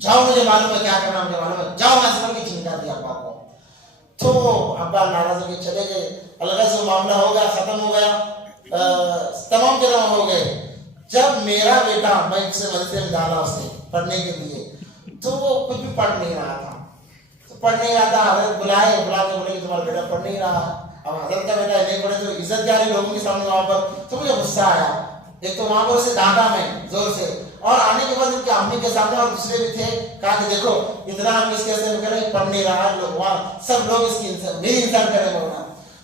جاؤ مجھے معلوم ہے کیا کرنا, مجھے معلوم ہے, جاؤ وہاں سے کے چھنکا دیا ابا کو. تو ابا ناراض ہو کے چلے گئے. الغرض وہ معاملہ ہو گیا, ختم ہو گیا, تمام کے تمام ہو گئے. جب میرا بیٹا میں سے مدرسے میں ڈالا اسے پڑھنے کے لیے, تو وہ کچھ بھی پڑھ نہیں رہا تھا. حضرت بلا کے بولے کہ تمہارا بیٹا پڑھ نہیں رہا. اب حضرت کا بیٹا نہیں پڑھے تو عزت جا رہی لوگوں کے سامنے وہاں پر. تو مجھے غصہ آیا. ایک تو وہاں پر اسے ڈانٹا میں زور سے, اور آنے کے بعد ان کی امی کے سامنے اور دوسرے بھی تھے, کہا کہ دیکھو اتنا ہم اس کے سے کریں, پڑھ نہیں رہا, لوگ وہاں سب لوگ اس کی میری انسان کرے بولنا.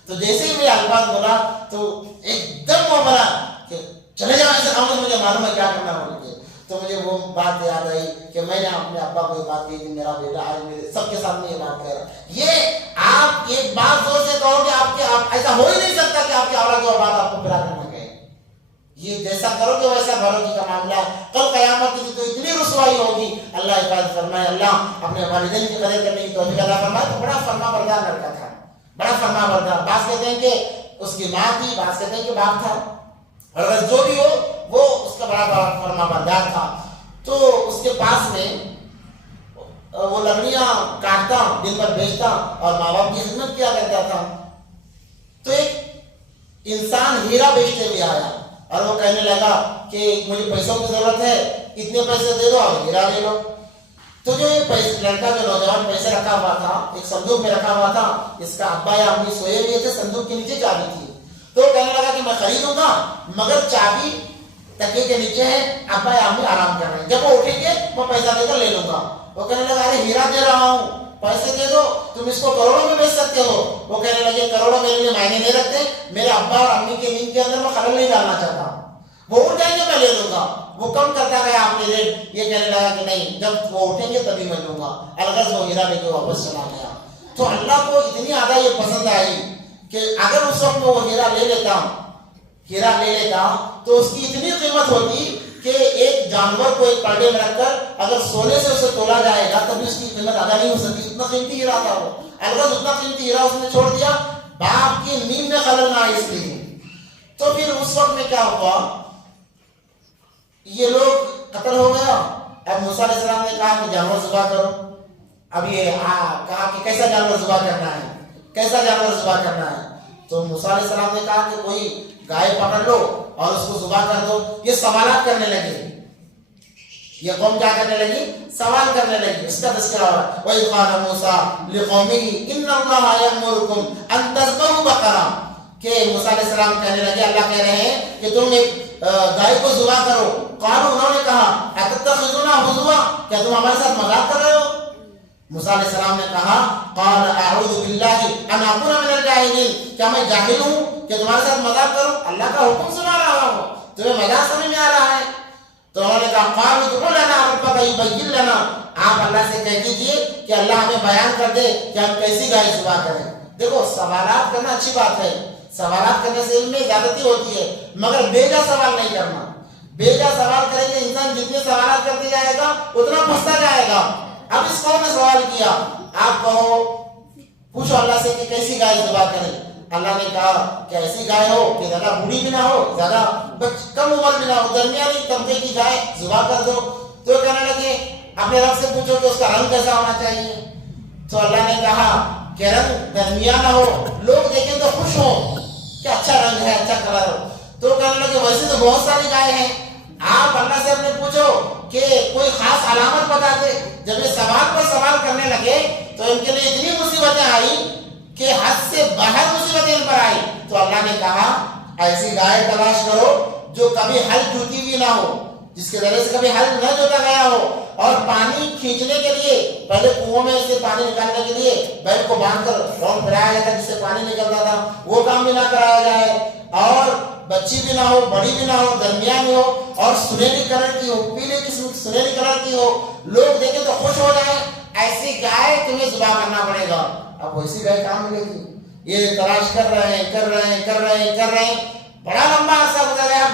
تو جیسے ہی میں الفاظ بولا تو ایک دم وہ بنا کہ چلے جاؤ ایسے کام, مجھے معلوم ہے کیا کرنا ہوگا. تو مجھے وہ بات یاد آئی کہ میں نے اپنے ابا کو یہ بات کی کہ میرا بیٹا آج میرے سب کے سامنے یہ بات کہہ رہا ہے. یہ آپ ایک بات زور سے کہو کہ آپ ایسا ہو ہی نہیں سکتا کہ آپ کے اولاد و اولاد آپ کو برا کرنا کہے. یہ جیسا کرو گے ویسا بھرو گی کا معاملہ ہے. کل قیامت کی تو اتنی رسوائی ہوگی. اللہ حفاظت فرمائے. اللہ اپنے والدین کی قدر کرنے کی توفیق عطا فرمائے. تو بڑا فرما بردار لڑکا تھا, بڑا فرما بردار. بعض کہتے ہیں کہ اس کی ماں تھی, بعض کہتے ہیں کہ باپ تھا, اور اگر جو بھی ہو وہ اس کا بڑا فرما بردار تھا. تو اس کے پاس میں وہ لکڑیاں کاٹتا, دن بھر بیچتا اور ماں باپ کی خدمت کیا کرتا تھا. تو ایک انسان ہیرا بیچتے ہوئے آیا اور وہ کہنے لگا کہ مجھے پیسوں کی ضرورت ہے, اتنے پیسے دے دو اور ہیرا لے لو. تو جو یہ لڑکا, جو نوجوان پیسے رکھا ہوا تھا, ایک صندوق میں رکھا ہوا تھا, اس کا ابا یا امی سوئے ہوئے تھے, صندوق کے نیچے چابی تھی. تو وہ کہنے لگا کہ میں خریدوں گا مگر چابی تکیے کے نیچے ہے, ابا یا امی آرام کر رہے ہیں, جب وہ اٹھیں گے میں پیسہ دے کر لے لوں گا. وہ کہنے لگا ارے ہیرا دے رہا ہوں, پیسے دے دو, تم اس کو کروڑوں میں بیچ سکتے ہو. وہ کہنے لگے کروڑوں میرے لیے معنی نہیں رکھتے, میرے ابا اور امی کے نیند کے اندر میں خلل نہیں ڈالنا چاہتا. وہ اٹھ جائیں گے میں لے لوں گا. وہ کم کرتا گیا اپنے ریٹ. یہ کہنے لگا کہ نہیں, جب وہ اٹھیں گے تبھی میں لوں گا. الغرض وہ ہیرا لے کے واپس چلا گیا. تو اللہ کو اتنی زیادہ یہ پسند آئی کہ اگر اس وقت میں وہ ہیرا لے لیتا تو اس کی اتنی قیمت ہوتی کہ ایک جانور کو ایک پردے میں رکھ کر اگر سونے سے اسے تولا جائے گا تب اس کی قیمت ادا نہیں ہو سکتی. اتنا قیمتی ہیرا تھا وہ. الغرض اتنا قیمتی ہیرا اس نے چھوڑ دیا, باپ کی نیند میں خلل نہ آئے اس لیے. تو پھر اس وقت میں کیا ہوا, یہ لوگ قتل ہو گیا. اب موسیٰ علیہ السلام نے کہا کہ جانور ذبح کرو. اب یہ کہا کہ کیسا جانور ذبح کرنا ہے, کیسا جانور ذبح کرنا ہے. تو موسیٰ علیہ السلام نے کہا کہ کوئی گائے پکڑ لو اور اس کو ذبح کر دو. یہ سوالات کرنے لگے, یہ قوم کیا کرنے لگی, سوال کرنے لگی. اس کا تذکرہ ہو رہا ہے وَإِذْ قَالَ مُوسَىٰ لِقَوْمِهِ إِنَّ اللَّهَ يَأْمُرُكُمْ أَن تَذْبَحُوا بَقَرَةً, کہ موسیٰ علیہ السلام کہنے لگے, اللہ کہہ رہے ہیں کہ تم ایک گائے کو ذبح کرو. قالوا, انہوں نے کہا أَتَتَّخِذُونَا هُزُوًا, کیا تم ہمارے ساتھ مذاق کر رہے ہو. موسیٰ علیہ السلام نے کہا قال اعوذ باللہ ان اکون من الجاہلین, کیا میں جاہل ہوں کہ تمہارے ساتھ مذاق کروں. اللہ کا حکم سنا رہا ہوں, تمہیں مذاق سمجھ میں آ رہا ہے. تو انہوں نے کہا قالوا ادع لنا ربک یبین لنا, آپ اللہ سے کہہ دیجئے کہ اللہ ہمیں بیان کر دے کہ ہم کیسی گائے ذبح کریں. دیکھو سوالات کرنا اچھی بات ہے, سوالات کرنے سے علم میں زیادتی ہوتی ہے, مگر بیجا سوال نہیں کرنا. بیجا سوال کریں گے انسان جتنے سوالات کرتے جائے گا اتنا پھنستا جائے گا. اب اس قوم نے سوال کیا, آپ کہو پوچھو اللہ سے کہ کیسی گائے ذبح کریں. اللہ نے کہا کہ ایسی گائے ہو کہ زیادہ بوڑھی بھی نہ ہو, زیادہ کم عمر بھی نہ ہو, درمیانی طبقے کی گائے ذبح کر دو. تو کہنے لگے اپنے رب سے پوچھو کہ اس کا رنگ کیسا ہونا چاہیے. تو اللہ نے کہا کہ رنگ درمیانہ ہو, لوگ دیکھیں تو خوش ہو کہ اچھا رنگ ہے, اچھا کلر ہو. تو کہنے لگے ویسے تو بہت ساری گائے ہیں, آپ اللہ سے اپنے پوچھو کہ کوئی خاص علامت بتا دے. جب یہ سوال پر سوال کرنے لگے تو ان کے لیے اتنی مصیبتیں آئی کہ حد سے باہر مصیبتیں ان پر آئی. تو اللہ نے کہا ایسی گائے تلاش کرو جو کبھی ہل جوتی ہوئی نہ ہو, جس کے ذریعے سے کبھی ہل نہ جوتا گیا ہو, اور پانی کھینچنے کے لیے پہلے کنووں میں سے پانی نکالنے کے لیے بیل کو باندھ کر راؤنڈ پھرایا جاتا جس سے پانی نکلتا تھا, وہ کام بھی نہ کرایا جائے, اور بچی بھی نہ ہو, بڑی بھی نہ ہو, درمیانی ہو, اور سنہری کلر کی ہو, پیلے قسم کی سنہری کلر کی ہو, لوگ دیکھیں تو خوش ہو جائیں. ایسی گائے تمہیں ذبح کرنا پڑے گا. اب ویسی گائے کہاں ملے گی. یہ تلاش کر رہے ہیں, بڑا لمبا عرصہ گزر گیا.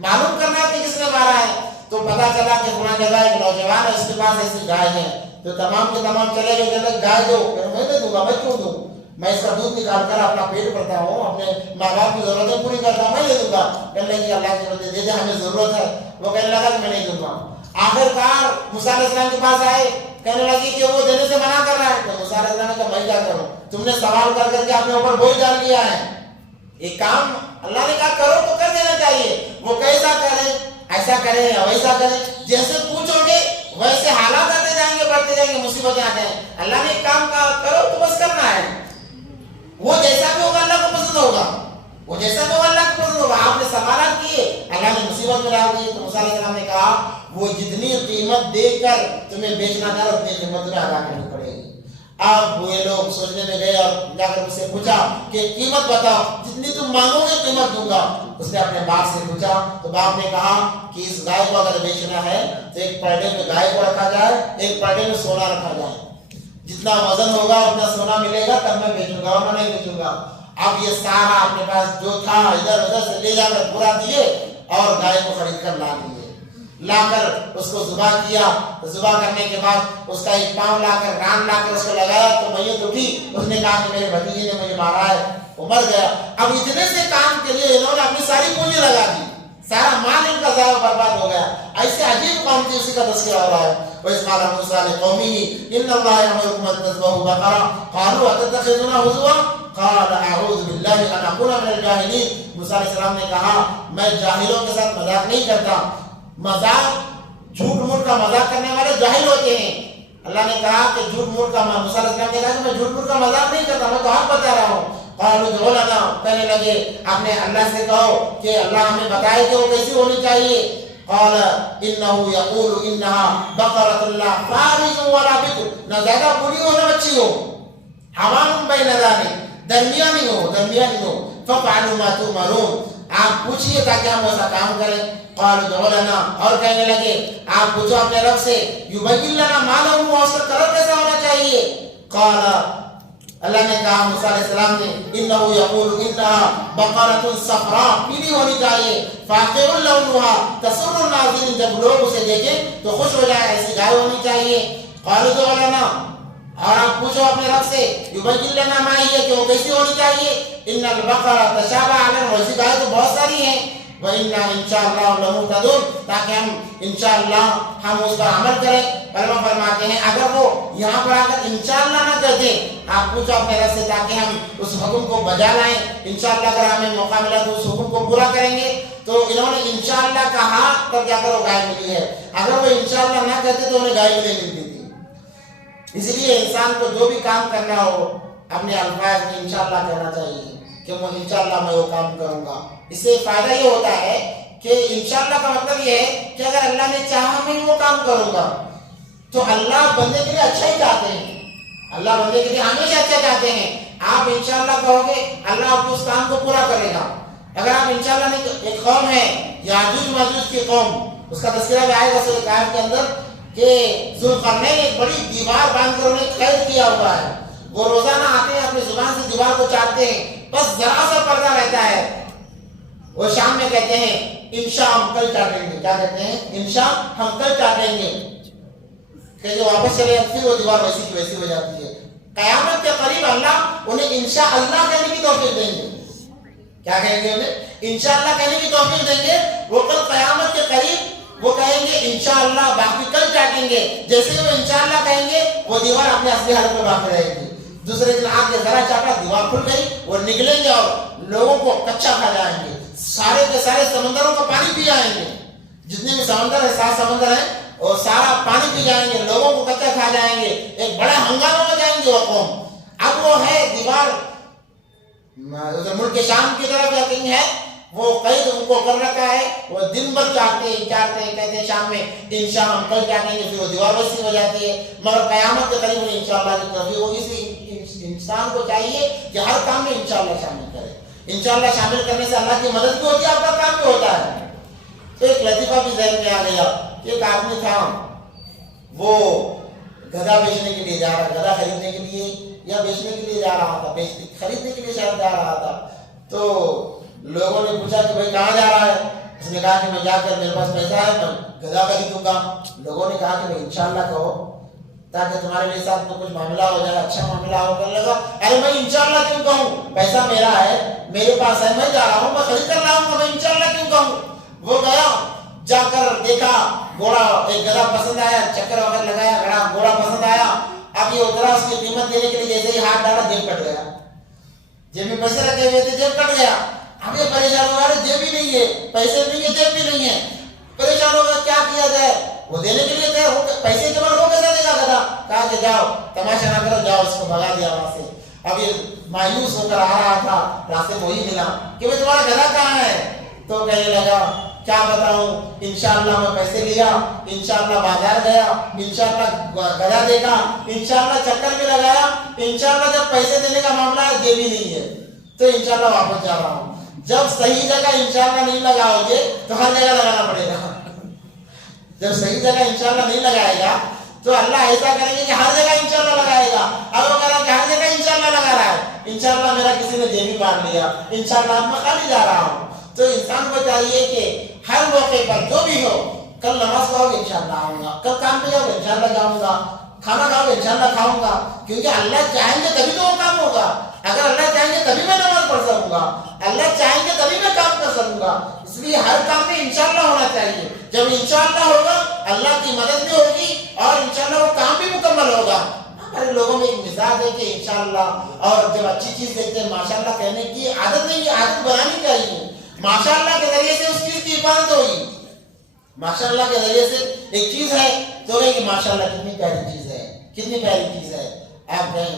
معلوم کرنا ہے کہ کس نے مارا ہے. تو پتا چلا کہ فلاں جگہ ایک نوجوان ہے, اس کے پاس ایسی گائے ہے. تو تمام کے تمام چلے گئے, گائے دو. میں دے دوں گا, میں کیوں دوں, میں اس کا دودھ نکال کر اپنا پیٹ بھرتا ہوں, اپنے ماں باپ کی ضرورتیں پوری کرتا ہوں, میں دے دوں گا. کہنے لگے اللہ کی بندے دے دے, ہمیں ضرورت ہے. وہ کہنے لگا کہ میں نہیں دوں گا. آخر کار موسیٰ علیہ السلام کے پاس آئے, کہنے لگی کہ وہ دینے سے منع کر رہا ہے. تو موسیٰ علیہ السلام نے کہا میں کیا کروں, تم نے سوال کر کر کے اپنے اوپر بوجھ ڈال لیا ہے. ایک کام اللہ نے کہا کرو تو کر دینا چاہیے. وہ کیسا کرے, ایسا کرے یا ویسا کرے, جیسے پوچھو گے ویسے حالات آتے جائیں گے, بڑھتے جائیں گے, مصیبتیں آتے ہیں. اللہ نے ایک کام کہا کرو تو بس کرنا ہے. وہ جیسا بھی ہوگا اللہ کو پسند ہوگا, وہ جیسا بھی ہوگا اللہ کو پسند ہوگا. آپ نے سوالات کیے, اللہ نے مصیبت میں ڈال دی. تو موسیٰ علیہ السلام نے کہا وہ جتنی قیمت دے کر تمہیں بیچنا تھا اتنی قیمت تمہیں ادا کرنی پڑے گی. اب وہ لوگ سوچنے میں گئے اور جا کر اس سے پوچھا کہ قیمت بتاؤ, جتنی تم مانگو گے قیمت دوں گا. اس نے اپنے باپ سے پوچھا. تو باپ نے کہا کہ اس گائے کو اگر بیچنا ہے تو ایک پردے میں گائے کو رکھا جائے, ایک پردے میں سونا رکھا جائے. جتنا وزن ہوگا اتنا سونا ملے گا, تب میں بیچوں گا, ورنہ نہیں بیچوں گا. اب یہ سارا اپنے پاس جو تھا ادھر ادھر سے لے جا کر پورا دیے, اور گائے کو خرید کر لا لیے، لا کر اس کو ذبح کیا، ذبح کرنے کے بعد اس کا ایک پاؤں لا کر ران لا کر اس کو لگایا تو میت اٹھی، اس نے کہا کہ میرے بھتیجے نے مجھے مارا ہے، وہ مر گیا۔ اب اتنے سے کام کے لیے انہوں نے اپنی ساری پونجی لگا دی، سارا مال ان کا ضائع برباد ہو گیا۔ ایسے عجیب قوم تھی، اسی کا تذکرہ ہو رہا ہے۔ وَإِذْ قَالَ مُوسَىٰ لِقَوْمِهِ إِنَّ اللَّهَ يَأْمُرُكُمْ أَن تَذْبَحُوا بَقَرَةً قَالُوا أَتَتَّخِذُونَا هُزُوًا قَالَ أَعُوذُ بِاللَّهِ أَنْ أَكُونَ مِنَ الْجَاهِلِينَ۔ موسیٰ علیہ السلام نے کہا میں جاہلوں کے ساتھ مذاق نہیں کرتا، مذاق جھوٹ موٹ کا مذاق کرنے والے جاہل ہوتے ہیں۔ اللہ نے کہا کہ جھوٹ موٹ کا، موسیٰ علیہ السلام نے کہا کہ میں جھوٹ موٹ کا مذاق نہیں کرتا، میں تو حق بتا رہا ہوں۔ قالوا ادع لنا، کہنے لگے اپنے اللہ سے کہو کہ اللہ ہمیں بتائے کہ وہ کیسی ہونی چاہیے۔ قال انه يقول انها بقرة لا فارض ولا بكر، نہ زیادہ بری ہو نہ بچی ہو، حوام بین ذلک، درمیانی ہو۔ ففعلوا ما تؤمرون، آپ پوچھئے تاکہ ہم ایسا کام کریں۔ قالوا ادع لنا، اور کہنے لگے آپ پوچھو اپنے رب سے، یبین لنا ما لونه، اس کا کلر کیسا ہونا چاہیے۔ قال، اللہ نے کہا موسیٰ علیہ السلام نے انہو یقول انہا بقرۃ صفراء، پیلی ہونی چاہیے، فاقع لونها تسر الناظرین، جب لوگ اسے دیکھیں تو خوش ہو جائے، ایسی گائے ہونی چاہیے۔ قالوا ادع لنا، اور آپ پوچھو اپنے رب سے، یبین لنا ما ہی، کہ وہ کیسی ہونی چاہیے۔ ان البقرۃ تشابہ علیہم، ایسی گائے تو بہت ساری ہیں۔ وَإِنَّا إِن شَاءَ اللَّهُ لَمُهْتَدُونَ، تاکہ ہم اس پر عمل کریں۔ علماء فرماتے ہیں اگر وہ یہاں پر آکر انشاءاللہ نہ کہتے، آپ پوچھو اپنے رب سے تاکہ ہم اس حکم کو بجا لائیں، انشاءاللہ اگر ہمیں موقع ملا تو اس حکم کو پورا کریں گے۔ تو انہوں نے انشاءاللہ کہا تب جا کر وہ گائے ملی ہے، اگر وہ انشاءاللہ نہ کہتے تو انہیں گائے نہیں ملتی تھی۔ اس لیے انسان کو جو بھی کام کرنا ہو اپنے الفاظ میں انشاءاللہ کہنا چاہیے کہ وہ انشاءاللہ میں وہ کام کروں گا۔ اس سے فائدہ یہ ہوتا ہے کہ انشاءاللہ کا مطلب یہ ہے کہ اگر اللہ نے چاہا میں وہ کام کروں گا، تو اللہ بندے کے لیے اچھا ہی چاہتے ہیں، اللہ بندے کے لیے ہمیشہ اچھا چاہتے ہیں۔ آپ انشاءاللہ کہو گے اللہ آپ کو اس کام کو پورا کرے گا۔ اگر آپ انشاءاللہ نہیں، ایک قوم ہے یاجوج ماجوج کی قوم، اس کا تذکرہ بھی آئے گا سورۃ کہف کے اندر کہ ذوالقرنین ایک بڑی دیوار باندھ کر انہیں قید کیا ہوا ہے، وہ روزانہ آتے ہیں اپنی زبان سے دیوار کو چاٹتے ہیں، بس ذرا سا پردہ رہتا ہے، وہ شام میں کہتے ہیں انشاء ہم کل چاٹیں گے، کیا کہتے ہیں انشاء ہم کل چاٹیں گے، کہ جو واپس چلے پھر وہ دیوار ویسی کی ویسی ہو جاتی ہے۔ قیامت کے قریب اللہ انہیں انشاء اللہ کہنے کی توفیق دیں گے۔ کیا کہیں گے انہیں؟ انشاء اللہ کہنے کی توفیق دیں گے۔ وہ کل قیامت کے قریب وہ کہیں گے انشاءاللہ، باقی کل چاٹیں گے۔ جیسے ہی وہ انشاءاللہ کہیں گے وہ دیوار اپنے اصلی حالت میں باقی رہے گی۔ دوسرے دن آ کے ذرا چاٹا، دیوار کھل گئی، وہ نکلیں گے اور لوگوں کو کچا کھا جائیں گے، سارے کے سارے سمندروں کا پانی پی جائیں گے، جتنے بھی سمندر ہے، 7 سمندر ہیں، اور سارا پانی پی جائیں گے، لوگوں کو کچا کھا جائیں گے، ایک بڑا ہنگامہ ہو جائیں گے وہ قوم۔ اب وہ ہے دیوار ملک شام کی طرف یقین ہے، وہ قید ان کو کر رکھا ہے، وہ دن بھر چاہتے ہیں کہتے ہیں شام میں انشاء ہم کل چاہیں گے، پھر وہ دیوار ویسی ہو جاتی ہے۔ مگر قیامت کے قریب انہیں انشاءاللہ کی توفیق ہوگی۔ اس انسان کو چاہیے کہ ہر کام میں انشاءاللہ شامل کرے۔ انشاءاللہ شامل کرنے سے اللہ کی مدد بھی ہوتی ہے، آپ کا کام بھی ہوتا ہے۔ تو ایک لطیفہ بھی ذہن میں آ گیا کہ ایک آدمی تھا، وہ گدھا بیچنے کے لیے جا رہا، گدھا خریدنے کے لیے یا بیچنے کے لیے جا رہا تھا، خریدنے کے لیے شاید جا رہا تھا۔ تو لوگوں نے پوچھا کہ بھائی کہاں جا رہا ہے؟ اس نے کہا کہ میں جا کر، میرے پاس پیسہ ہے، میں گدھا خریدوں گا۔ لوگوں نے کہا کہ بھائی انشاءاللہ کہو تاکہ تمہارے میرے ساتھ میں کچھ معاملہ ہو جائے، اچھا معاملہ ہو کر لگا۔ ارے میں انشاءاللہ کیوں کہوں، پیسہ میرا ہے، میرے پاس ہے، میں جا رہا ہوں، میں خرید کر لاؤں گا، میں انشاءاللہ کیوں کہوں۔ وہ گیا، جا کر دیکھا گھوڑا، ایک گدھا پسند آیا، چکر وغیرہ لگایا، گھوڑا پسند آیا۔ اب یہ اترا، اس کی قیمت دینے کے لیے جیسے ہی ہاتھ ڈالا جیب کٹ گیا، جیب میں پیسے رکھے ہوئے تھے، جیب کٹ گیا۔ اب یہ پریشان ہو گیا، جیب بھی نہیں ہے، پیسے نہیں ہے، جیب بھی نہیں ہے، پریشان ہو گیا کیا کیا جائے۔ وہ دینے کے لیے تھے، پیسے کے بعد وہ کیسے دے گا گدھا؟ کہا کہ جاؤ تماشا نہ کرو، جاؤ، اس کو بھگا دیا وہاں سے۔ اب یہ مایوس ہو کر آ رہا تھا، راستے میں وہی ملا کہ بھائی تمہارا گدھا کہاں ہے؟ تو کہنے لگا کیا بتاؤں، انشاءاللہ میں پیسے لیا، انشاءاللہ بازار گیا، انشاءاللہ گدھا دیکھا، انشاءاللہ چکر بھی لگایا، انشاءاللہ جب پیسے دینے کا معاملہ ہے جیب ہی نہیں ہے، تو انشاءاللہ واپس جا رہا ہوں۔ جب صحیح جگہ انشاءاللہ نہیں لگاؤ گے تو ہر جگہ لگانا پڑے گا۔ جب صحیح جگہ انشاءاللہ نہیں لگائے گا تو اللہ ایسا کریں گے کہ ہر جگہ انشاءاللہ لگائے گا۔ اب وہ کہہ رہا ہے کہ ہر جگہ انشاءاللہ لگا رہا ہے، انشاءاللہ میرا کسی نے جیب ہی مار لیا، انشاءاللہ اب میں خالی جا رہا ہوں۔ تو انسان کو چاہیے کہ ہر موقع پر جو بھی ہو، کل نماز پڑھو گے انشاءاللہ آؤں گا، کل کام پہ جاؤ گے انشاءاللہ جاؤں گا، کھانا کھاؤ گے انشاءاللہ کھاؤں گا، کیونکہ اللہ چاہیں گے تبھی تو وہ کام ہوگا۔ اگر اللہ چاہیں گے تبھی میں نماز پڑھ سکوں گا، اللہ چاہیں گے تبھی میں کام کر سکوں گا۔ اس لیے ہر کام میں انشاءاللہ ہونا چاہیے۔ جب انشاءاللہ ہوگا اللہ کی مدد بھی ہوگی اور انشاءاللہ وہ کام بھی مکمل ہوگا۔ ہمارے لوگوں میں ایک مزاج ہے کہ انشاءاللہ، اور جب اچھی چیز دیکھتے ہیں ماشاءاللہ کہنے کی عادت نہیں ہے، عادت بنانی چاہیے۔ ماشاءاللہ کے ذریعے سے اس چیز کی حفاظت ہوگی۔ ماشاءاللہ کے ذریعے سے ایک چیز ہے تو کہ ماشاءاللہ کتنی پیاری چیز ہے، کتنی پیاری چیز ہے، آپ کہیں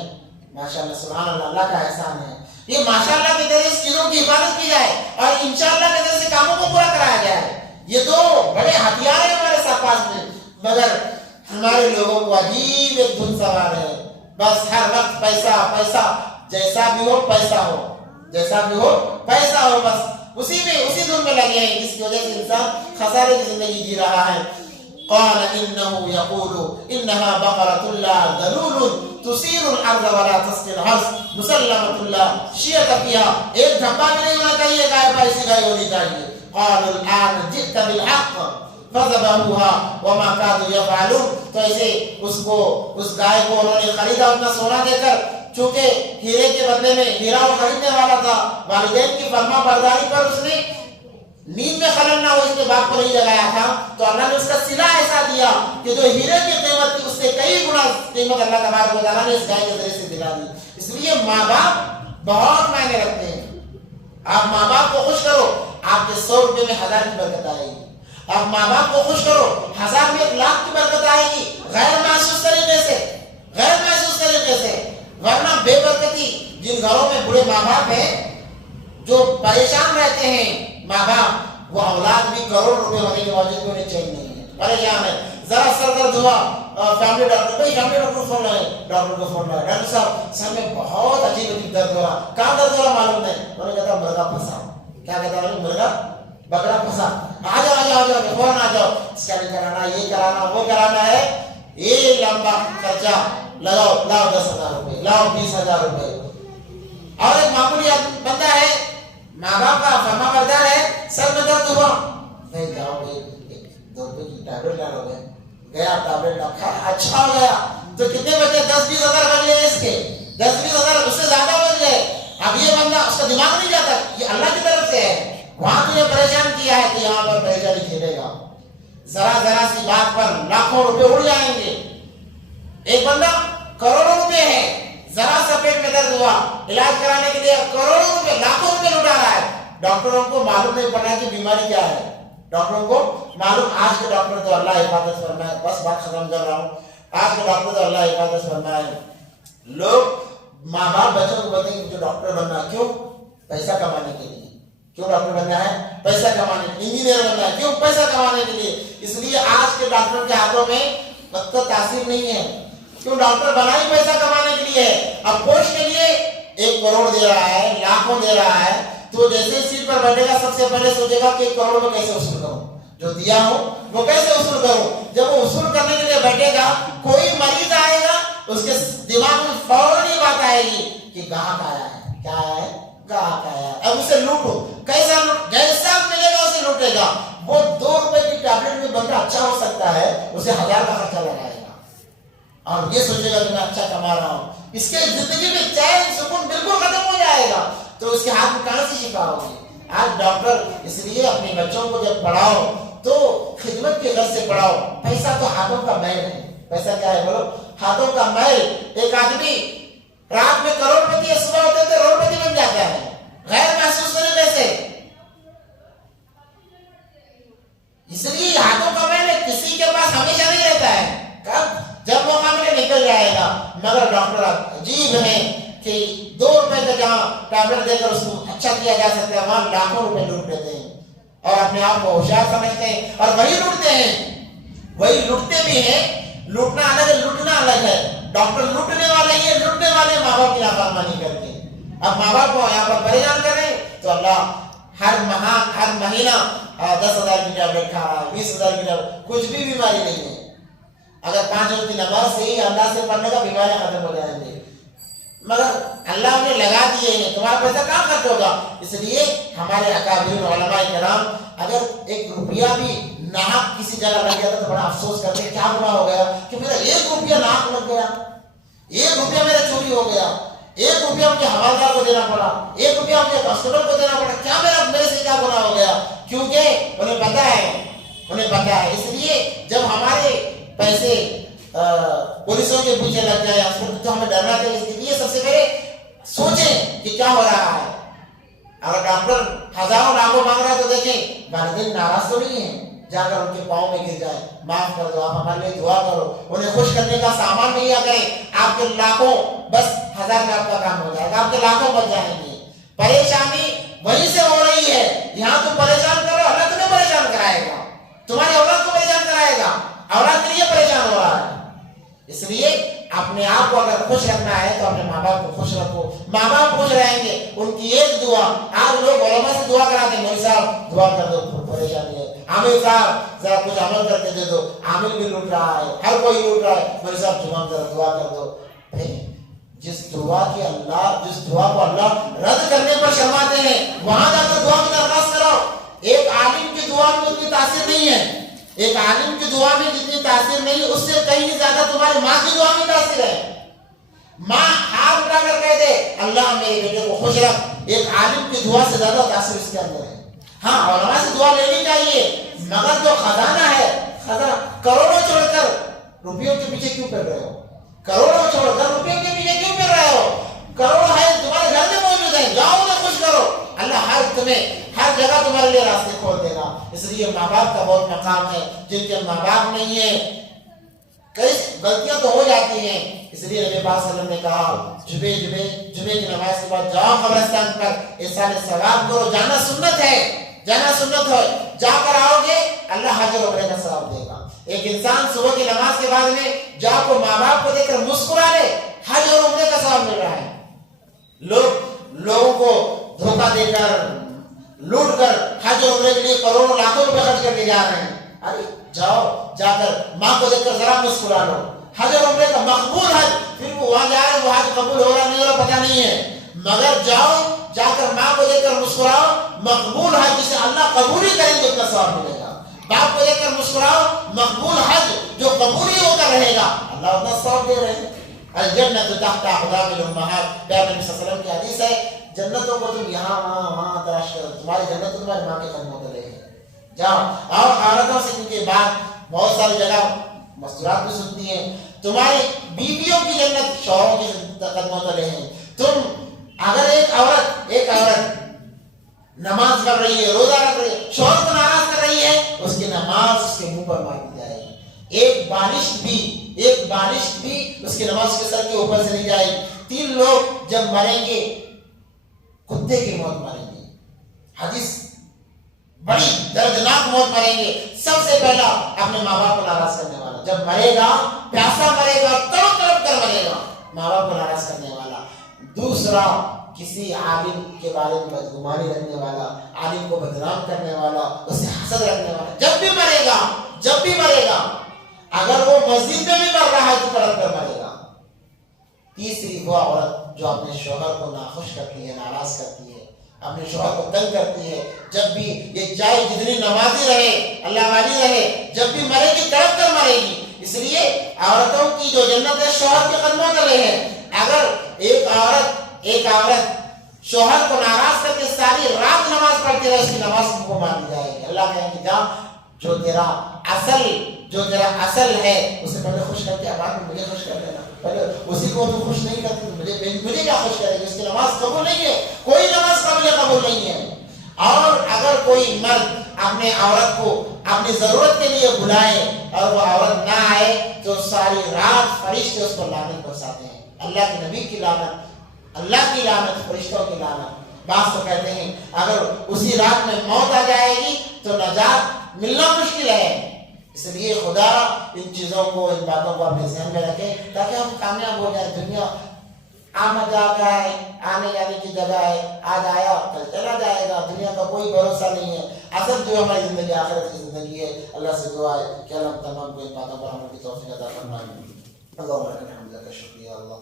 ماشاءاللہ سبحان اللہ، اللہ کا احسان ہے۔ یہ ماشاءاللہ کے ذریعے سے چیزوں کی حفاظت کی جائے اور انشاءاللہ کے ذریعے سے کاموں کو پورا کرایا جائے، یہ دو بڑے ہتھیار ہیں ہمارے ساتھ پاس میں۔ مگر ہمارے لوگوں کو عجیب ایک دھن سوار ہے، بس ہر وقت پیسہ پیسہ، جیسا بھی ہو پیسہ ہو، جیسا بھی ہو پیسہ ہو، بس اسی دھن میں لگے ہیں، جس کی وجہ سے انسان خسارے کی زندگی جی رہا ہے۔ قال انه يقول انها بقرة لا ذلول تثير الارض ولا تسقي الحرث مسلمة لا شية فيها، ایک دھبا بھی نہیں ہونا چاہیے، گائے پیسی گائے ہونی چاہیے۔ قالوا الان جئت بالحق فذبحوها وما كادوا يفعلون، تو ایسے اس گائے کو انہوں نے خریدا اپنا سونا دے کر، چونکہ ہیرے کے بدلے میں ہیرا وہ خریدنے والا تھا، والدین کی فرما برداری پر اس نے نیند میں خلل نہ ہو اس کے باپ کو نہیں لگایا تھا، تو اللہ نے اس کا صلہ ایسا دیا کہ جو ہیرے کی قیمت تھی اس سے کئی گنا قیمت اللہ تبارک و تعالیٰ نے اس گائے کے ذریعے سے دلا دی۔ اس لیے ماں باپ بہت معنی رکھتے ہیں۔ آپ ماں باپ کو خوش کرو، آپ کے 100 روپے میں 1000 کی برکت آئے گی۔ آپ ماں باپ کو خوش کرو، 1000 میں 1,00,000 کی برکت آئے گی، غیر محسوس طریقے سے، غیر محسوس طریقے سے۔ ورنہ بے برکتی، جن گھروں میں بڑے ماں باپ ہیں جو پریشان رہتے ہیں ماں باپ، وہ اولاد بھی کروڑ روپے ہونے کے باوجود بھی انہیں چین نہیں ہے، پریشان ہے۔ ذرا سر درد ہوا، فیملی ڈاکٹر، بھائی فیملی ڈاکٹر فون لگائے، ڈاکٹر کو فون لگائے، ڈاکٹر صاحب سر میں بہت عجیب درد ہو رہا، کہاں درد ہو رہا معلوم نہیں، انہوں نے کہا مرغا پھنسا۔ کیا کہتا ہے؟ مرغا بکرا پھنسا، آ جاؤ آ جاؤ آ جاؤ فوراً آ جاؤ، اسکیننگ کرانا، یہ کرانا وہ کرانا ہے، یہ لمبا خرچہ لگاؤ، لاؤ 10,000 روپے، لاؤ 20,000 روپے۔ اور ایک معمولی بندہ ہے، ماں باپ کا فرما بردار ہے، سر میں درد ہوا، نہیں جاؤ گے 2 روپے کی ٹیبلٹ لا لو گے، گیا ٹیبلٹ رکھا، اچھا ہو گیا، تو کتنے بچے 10-20 ہزار بن گئے اس کے، 10-20 ہزار اس سے زیادہ بن گئے۔ اب یہ بندہ، اس کا دماغ نہیں جاتا، یہ اللہ کی طرف سے ہے، وہاں تجھے پریشان کیا ہے کہ یہاں پر پریشانی کھیلے گا، ذرا سی بات پر لاکھوں روپے اڑ جائیں گے۔ ایک بندہ کروڑوں روپے ہے، ذرا سا پیٹ میں درد ہوا، علاج کرانے کے لیے کروڑوں روپے، لاکھوں روپے لٹا رہا ہے، ڈاکٹروں کو معلوم نہیں پڑا کہ بیماری کیا ہے، ڈاکٹروں کو معلوم، آج کے ڈاکٹر تو اللہ حفاظت فرمائے، بس بات ختم کر رہا ہوں، آج کے ڈاکٹر تو اللہ حفاظت فرمائے۔ لوگ ماں باپ بچوں کو بولتے ہیں کہ جو ڈاکٹر بننا، کیوں؟ پیسہ کمانے کے لیے۔ کیوں ڈاکٹر بننا ہے؟ پیسہ کمانے کے لیے۔ انجینئر بننا ہے، کیوں؟ پیسہ کمانے کے لیے۔ اس لیے آج کے ڈاکٹر کے ہاتھوں میں وقت تاثیر نہیں ہے، کیوں؟ ڈاکٹر بنا ہی پیسہ کمانے کے لیے ہے۔ اب پوسٹ کے لیے 1 کروڑ دے رہا ہے، لاکھوں دے رہا ہے، تو جیسے سیٹ پر بیٹھے گا سب سے پہلے سوچے گا کہ 1 کروڑ میں کیسے وصول کروں، جو دیا ہوں وہ کیسے وصول کروں۔ جب وہ وصول کرنے کے لیے بیٹھے گا، کوئی مریض آئے گا، اس کے دماغ میں فوراً یہ بات آئے گی کہ گاہک آیا ہے، کیا آیا ہے؟ گاہک آیا ہے، اب اسے لوٹو۔ کیسا لوٹ؟ جیسا ملے گا اسے لوٹے گا۔ وہ 2 روپے کی ٹیبلٹ میں بندہ اچھا ہو سکتا ہے، اسے 1000 کا خرچہ لگائے گا اور یہ سوچے گا کہ میں اچھا کما رہا ہوں، اس کے زندگی میں چین سکون بالکل ختم ہو جائے گا، تو اس کے ہاتھ میں کہاں سے شفا ہوگی؟ آج ڈاکٹر اس لیے اپنے بچوں کو جب پڑھاؤ تو خدمت کے غرض سے پڑھاؤ۔ پیسہ تو ہاتھوں کا میل ہے، پیسہ کیا ہے بولو؟ ہاتھوں کا میل۔ ایک آدمی رات میں کروڑ پتی ہے، صبح ہوتے تو روڑ پتی بن جاتا ہے، غیر محسوس طریقے سے۔ اس لیے ہاتھوں کا میل کسی کے پاس ہمیشہ نہیں رہتا ہے، کب؟ جب موقع ملے نکل جائے گا۔ مگر ڈاکٹر عجیب ہے کہ 2 روپے کا جہاں ٹیبلٹ دے کر اس کو اچھا کیا جا سکتا ہے، وہاں لاکھوں روپے لوٹ لیتے ہیں اور اپنے آپ کو ہوشیار سمجھتے ہیں، اور وہی لوٹتے ہیں، وہی لوٹتے بھی ہیں۔ لوٹنا الگ ہے، لوٹنا الگ ہے۔ ڈاکٹر لوٹنے والے ہیں، لوٹنے والے ماں باپ کی نافرمانی کرتے ہیں۔ اب ماں باپ کو یہاں پر پریشان کر رہے ہیں تو اللہ ہر مہینہ 10,000 کی ٹیبلٹ کھا رہا ہے، 20,000 کی ٹیبلٹ، کچھ بھی بیماری نہیں ہے۔ اگر 5 وقت کی نماز سے ہی اللہ سے پڑھنے کا بیماریاں ختم ہو جائیں گے۔ مگر اللہ نے لگا دیے ہیں، تمہارا پیسہ کہاں خرچ ہوگا؟ اس لیے ہمارے اکابرین علماء کرام اگر ایک روپیہ بھی ناحق کسی جگہ لگ گیا تو بڑا افسوس کرتے ہیں کیا گناہ ہو گیا کہ میرا 1 روپیہ ناحق لگ گیا، 1 روپیہ میرا چوری ہو گیا، 1 روپیہ مجھے حوالدار کو دینا پڑا، 1 روپیہ مجھے کانسٹیبل کو دینا پڑا، کیا میرے سے کیا گناہ ہو گیا؟ کیونکہ انہیں پتا ہے اس لیے جب ہمارے پیسے پولیسوں کے پیچھے لگ جائے تو ہمیں ڈرنا چاہیے. اس لیے سب سے پہلے سوچیں کہ کیا ہو رہا ہے. اگر ڈاکٹر ہزاروں لاکھوں مانگ رہا ہے تو دیکھیں والدین ناراض تو نہیں ہیں، جا کر ان کے پاؤں میں گر جائیں، معاف کر دو، آپ ہمارے لیے دعا کرو، انہیں خوش کرنے کا سامان نہیں آ کریں. آپ کے لاکھوں بس 1000 میں آپ کا کام ہو جائے گا، آپ کے لاکھوں بچ جائیں گے. پریشانی وہیں سے ہو رہی ہے، یہاں تم پریشان کرو اللہ تمہیں پریشان کرائے گا، تمہاری اولاد کو پریشان کرائے گا، اولاد کے لیے پریشان ہو رہا ہے. اس لیے اپنے آپ کو اگر خوش رکھنا ہے تو اپنے ماں باپ کو خوش رکھو. ماں باپ خوش رہیں گے، ان کی ایک دعا. آج لوگ علماء سے دعا کراتے ہیں، مولوی صاحب دعا کر دو پریشانی ہے، عامل صاحب ذرا کچھ عمل کر کے دے دو، عامل بھی لوٹ رہا ہے، ہر کوئی لوٹ رہا ہے، مولوی صاحب جمعہ ذرا دعا کر دو. جس دعا کو اللہ رد کرنے پر شرماتے ہیں وہاں جا کر دعا کی درخواست کرو. ایک عالم کی دعا میں اتنی تاثیر نہیں ہے، ایک عالم کی دعا میں جتنی تاثیر نہیں اس سے کہیں زیادہ تمہاری ماں کی دعا میں تاثیر ہے. ماں ہاتھ اٹھا کر کہہ دے اللہ میرے بیٹے کو خوش رکھ، ایک عالم کی دعا سے زیادہ تاثیر اس کے اندر ہے. ہاں علماء سے دعا لینی چاہیے، مگر جو خزانہ ہے، خزانہ کروڑوں چھوڑ کر روپیوں کے پیچھے کیوں پھر رہے ہو؟ کروڑوں چھوڑ کر روپیوں کے پیچھے کیوں پھر رہے ہو؟ کروڑوں ہے تمہارے گھر میں موجود ہیں، جاؤ انہیں خوش کرو، اللہ ہر جگہ تمہارے لیے راستے کھول دے گا. اس لیے ماں باپ کا بہت مقام ہے. جن کے ماں باپ نہیں ہیں کئی غلطیاں تو ہو جاتی ہیں، اس لیے نبی پاک صلی اللہ علیہ وسلم نے کہا جمعے کی نماز کے بعد جاؤ قبرستان پر احسان ثواب کرو. جانا سنت ہے، جا کر آؤ گے اللہ حج اور عمرے کا ثواب دے گا. ایک انسان صبح کی نماز کے بعد میں جا کو ماں باپ کو دیکھ کر مسکرا لے، حج اور عمرے کا ثواب مل رہا ہے. لوگوں کو دھوکہ دے کر لوٹ کر حج اور عمرے کے لیے کروڑوں لاکھوں روپے خرچ کر کے جا رہے ہیں. ارے جاؤ، جا کر ماں کو دیکھ کر ذرا مسکرا لو. حج اور عمرے کا مقبول حج، پھر وہ وہاں جا رہے ہیں وہ حج قبول ہو رہا نہیں ہو رہا پتہ نہیں ہے، مگر جاؤ جا کر ماں کو دیکھ کر مسکراؤ. مقبول حج جسے اللہ قبول ہی کریں گے اتنا ثواب ملے گا. باپ کو دیکھ کر مسکراؤ، مقبول حج جو قبول ہی ہوتا رہے گا اللہ اتنا ثواب دے رہے ہیں. الجنت تحت اقدام الامہات، پیارے نبی صلی اللہ علیہ وسلم کی حدیث ہے جنتوں کو تم یہاں وہاں تلاش کرو، تمہاری جنت تمہاری ماں کے قدموں تلے ہے. جاؤ. اور عورتوں سے کیونکہ بات بہت ساری جگہ مستورات بھی سنتی ہیں، تمہاری بیویوں کی جنت شوہروں کے قدموں تلے ہیں. تم اگر ایک عورت نماز پڑھ رہی ہے، روزہ رکھ رہی ہے، شوہر کو ناراض کر رہی ہے، اس کی نماز اس کے منہ پر مار دی جائے گی. ایک بالش بھی اس کی نماز کے سر کے اوپر سے نہیں جائے گی. 3 لوگ جب مریں گے کتے کی موت مریں گے، حدیث بڑی دردناک موت مریں گے. سب سے پہلا اپنے ماں باپ کو ناراض کرنے والا، جب مرے گا پیاسا مرے گا، تڑپ کر مرے گا، ماں باپ کو ناراض کرنے والا. دوسرا کسی عالم کے بارے میں بدگمانی رکھنے والا، عالم کو بدنام کرنے والا، اس سے حسد رکھنے والا. جب بھی مرے گا اگر وہ مسجد میں بھی مر رہا ہے تو تڑپ کر مرے گا. تیسری وہ عورت جو اپنے شوہر کو ناخوش کرتی ہے، ناراض کرتی ہے، اپنے شوہر کو تنگ کرتی ہے، جب بھی یہ چاہے جتنی نمازی رہے، اللہ والی رہے، جب بھی مرے گی تڑپ کر مرے گی. اس لیے عورتوں کی جو جنت ہے شوہر کے قدموں تلے ہے. اگر ایک عورت شوہر کو ناراض کر کے ساری رات نماز پڑھتی رہے، اس کی نماز کو مان دی جائے گی. اللہ کہیں کہ جا جو تیرا اصل ہے اسے پہلے خوش کر کے بعد میں مجھے خوش کر دینا. پہلے اسی کو تو خوش نہیں کرتے مجھے کیا خوش کرے گی؟ اس کی نماز قبول نہیں ہے، کوئی نماز قبول نہیں ہے. اور اگر کوئی مرد اپنے عورت کو اپنی ضرورت کے لیے بلائے اور وہ عورت نہ آئے تو ساری رات فرشتے اس پر لعنت برساتے ہیں. اللہ کے نبی کی لعنت، اللہ کی لعنت، فرشتوں کی لعنت. بعض تو کہتے ہیں اگر اسی رات میں موت آ جائے گی تو نجات ملنا مشکل ہے. اس لیے خدا ان چیزوں کو، ان باتوں کو اپنے ذہن میں رکھے تاکہ ہم کامیاب ہو جائیں. دنیا آمد آگا ہے، آنے جانے کی جگہ ہے، آج آیا کل چلا جائے گا. دنیا کا کوئی بھروسہ نہیں ہے. اصل جو ہماری زندگی آخرت کی زندگی ہے. اللہ سے دعا ہے کہ اللہ تمام کو ان باتوں پر عمل کی توفیق عطا فرمائے. اللہ کا شکریہ. اللہ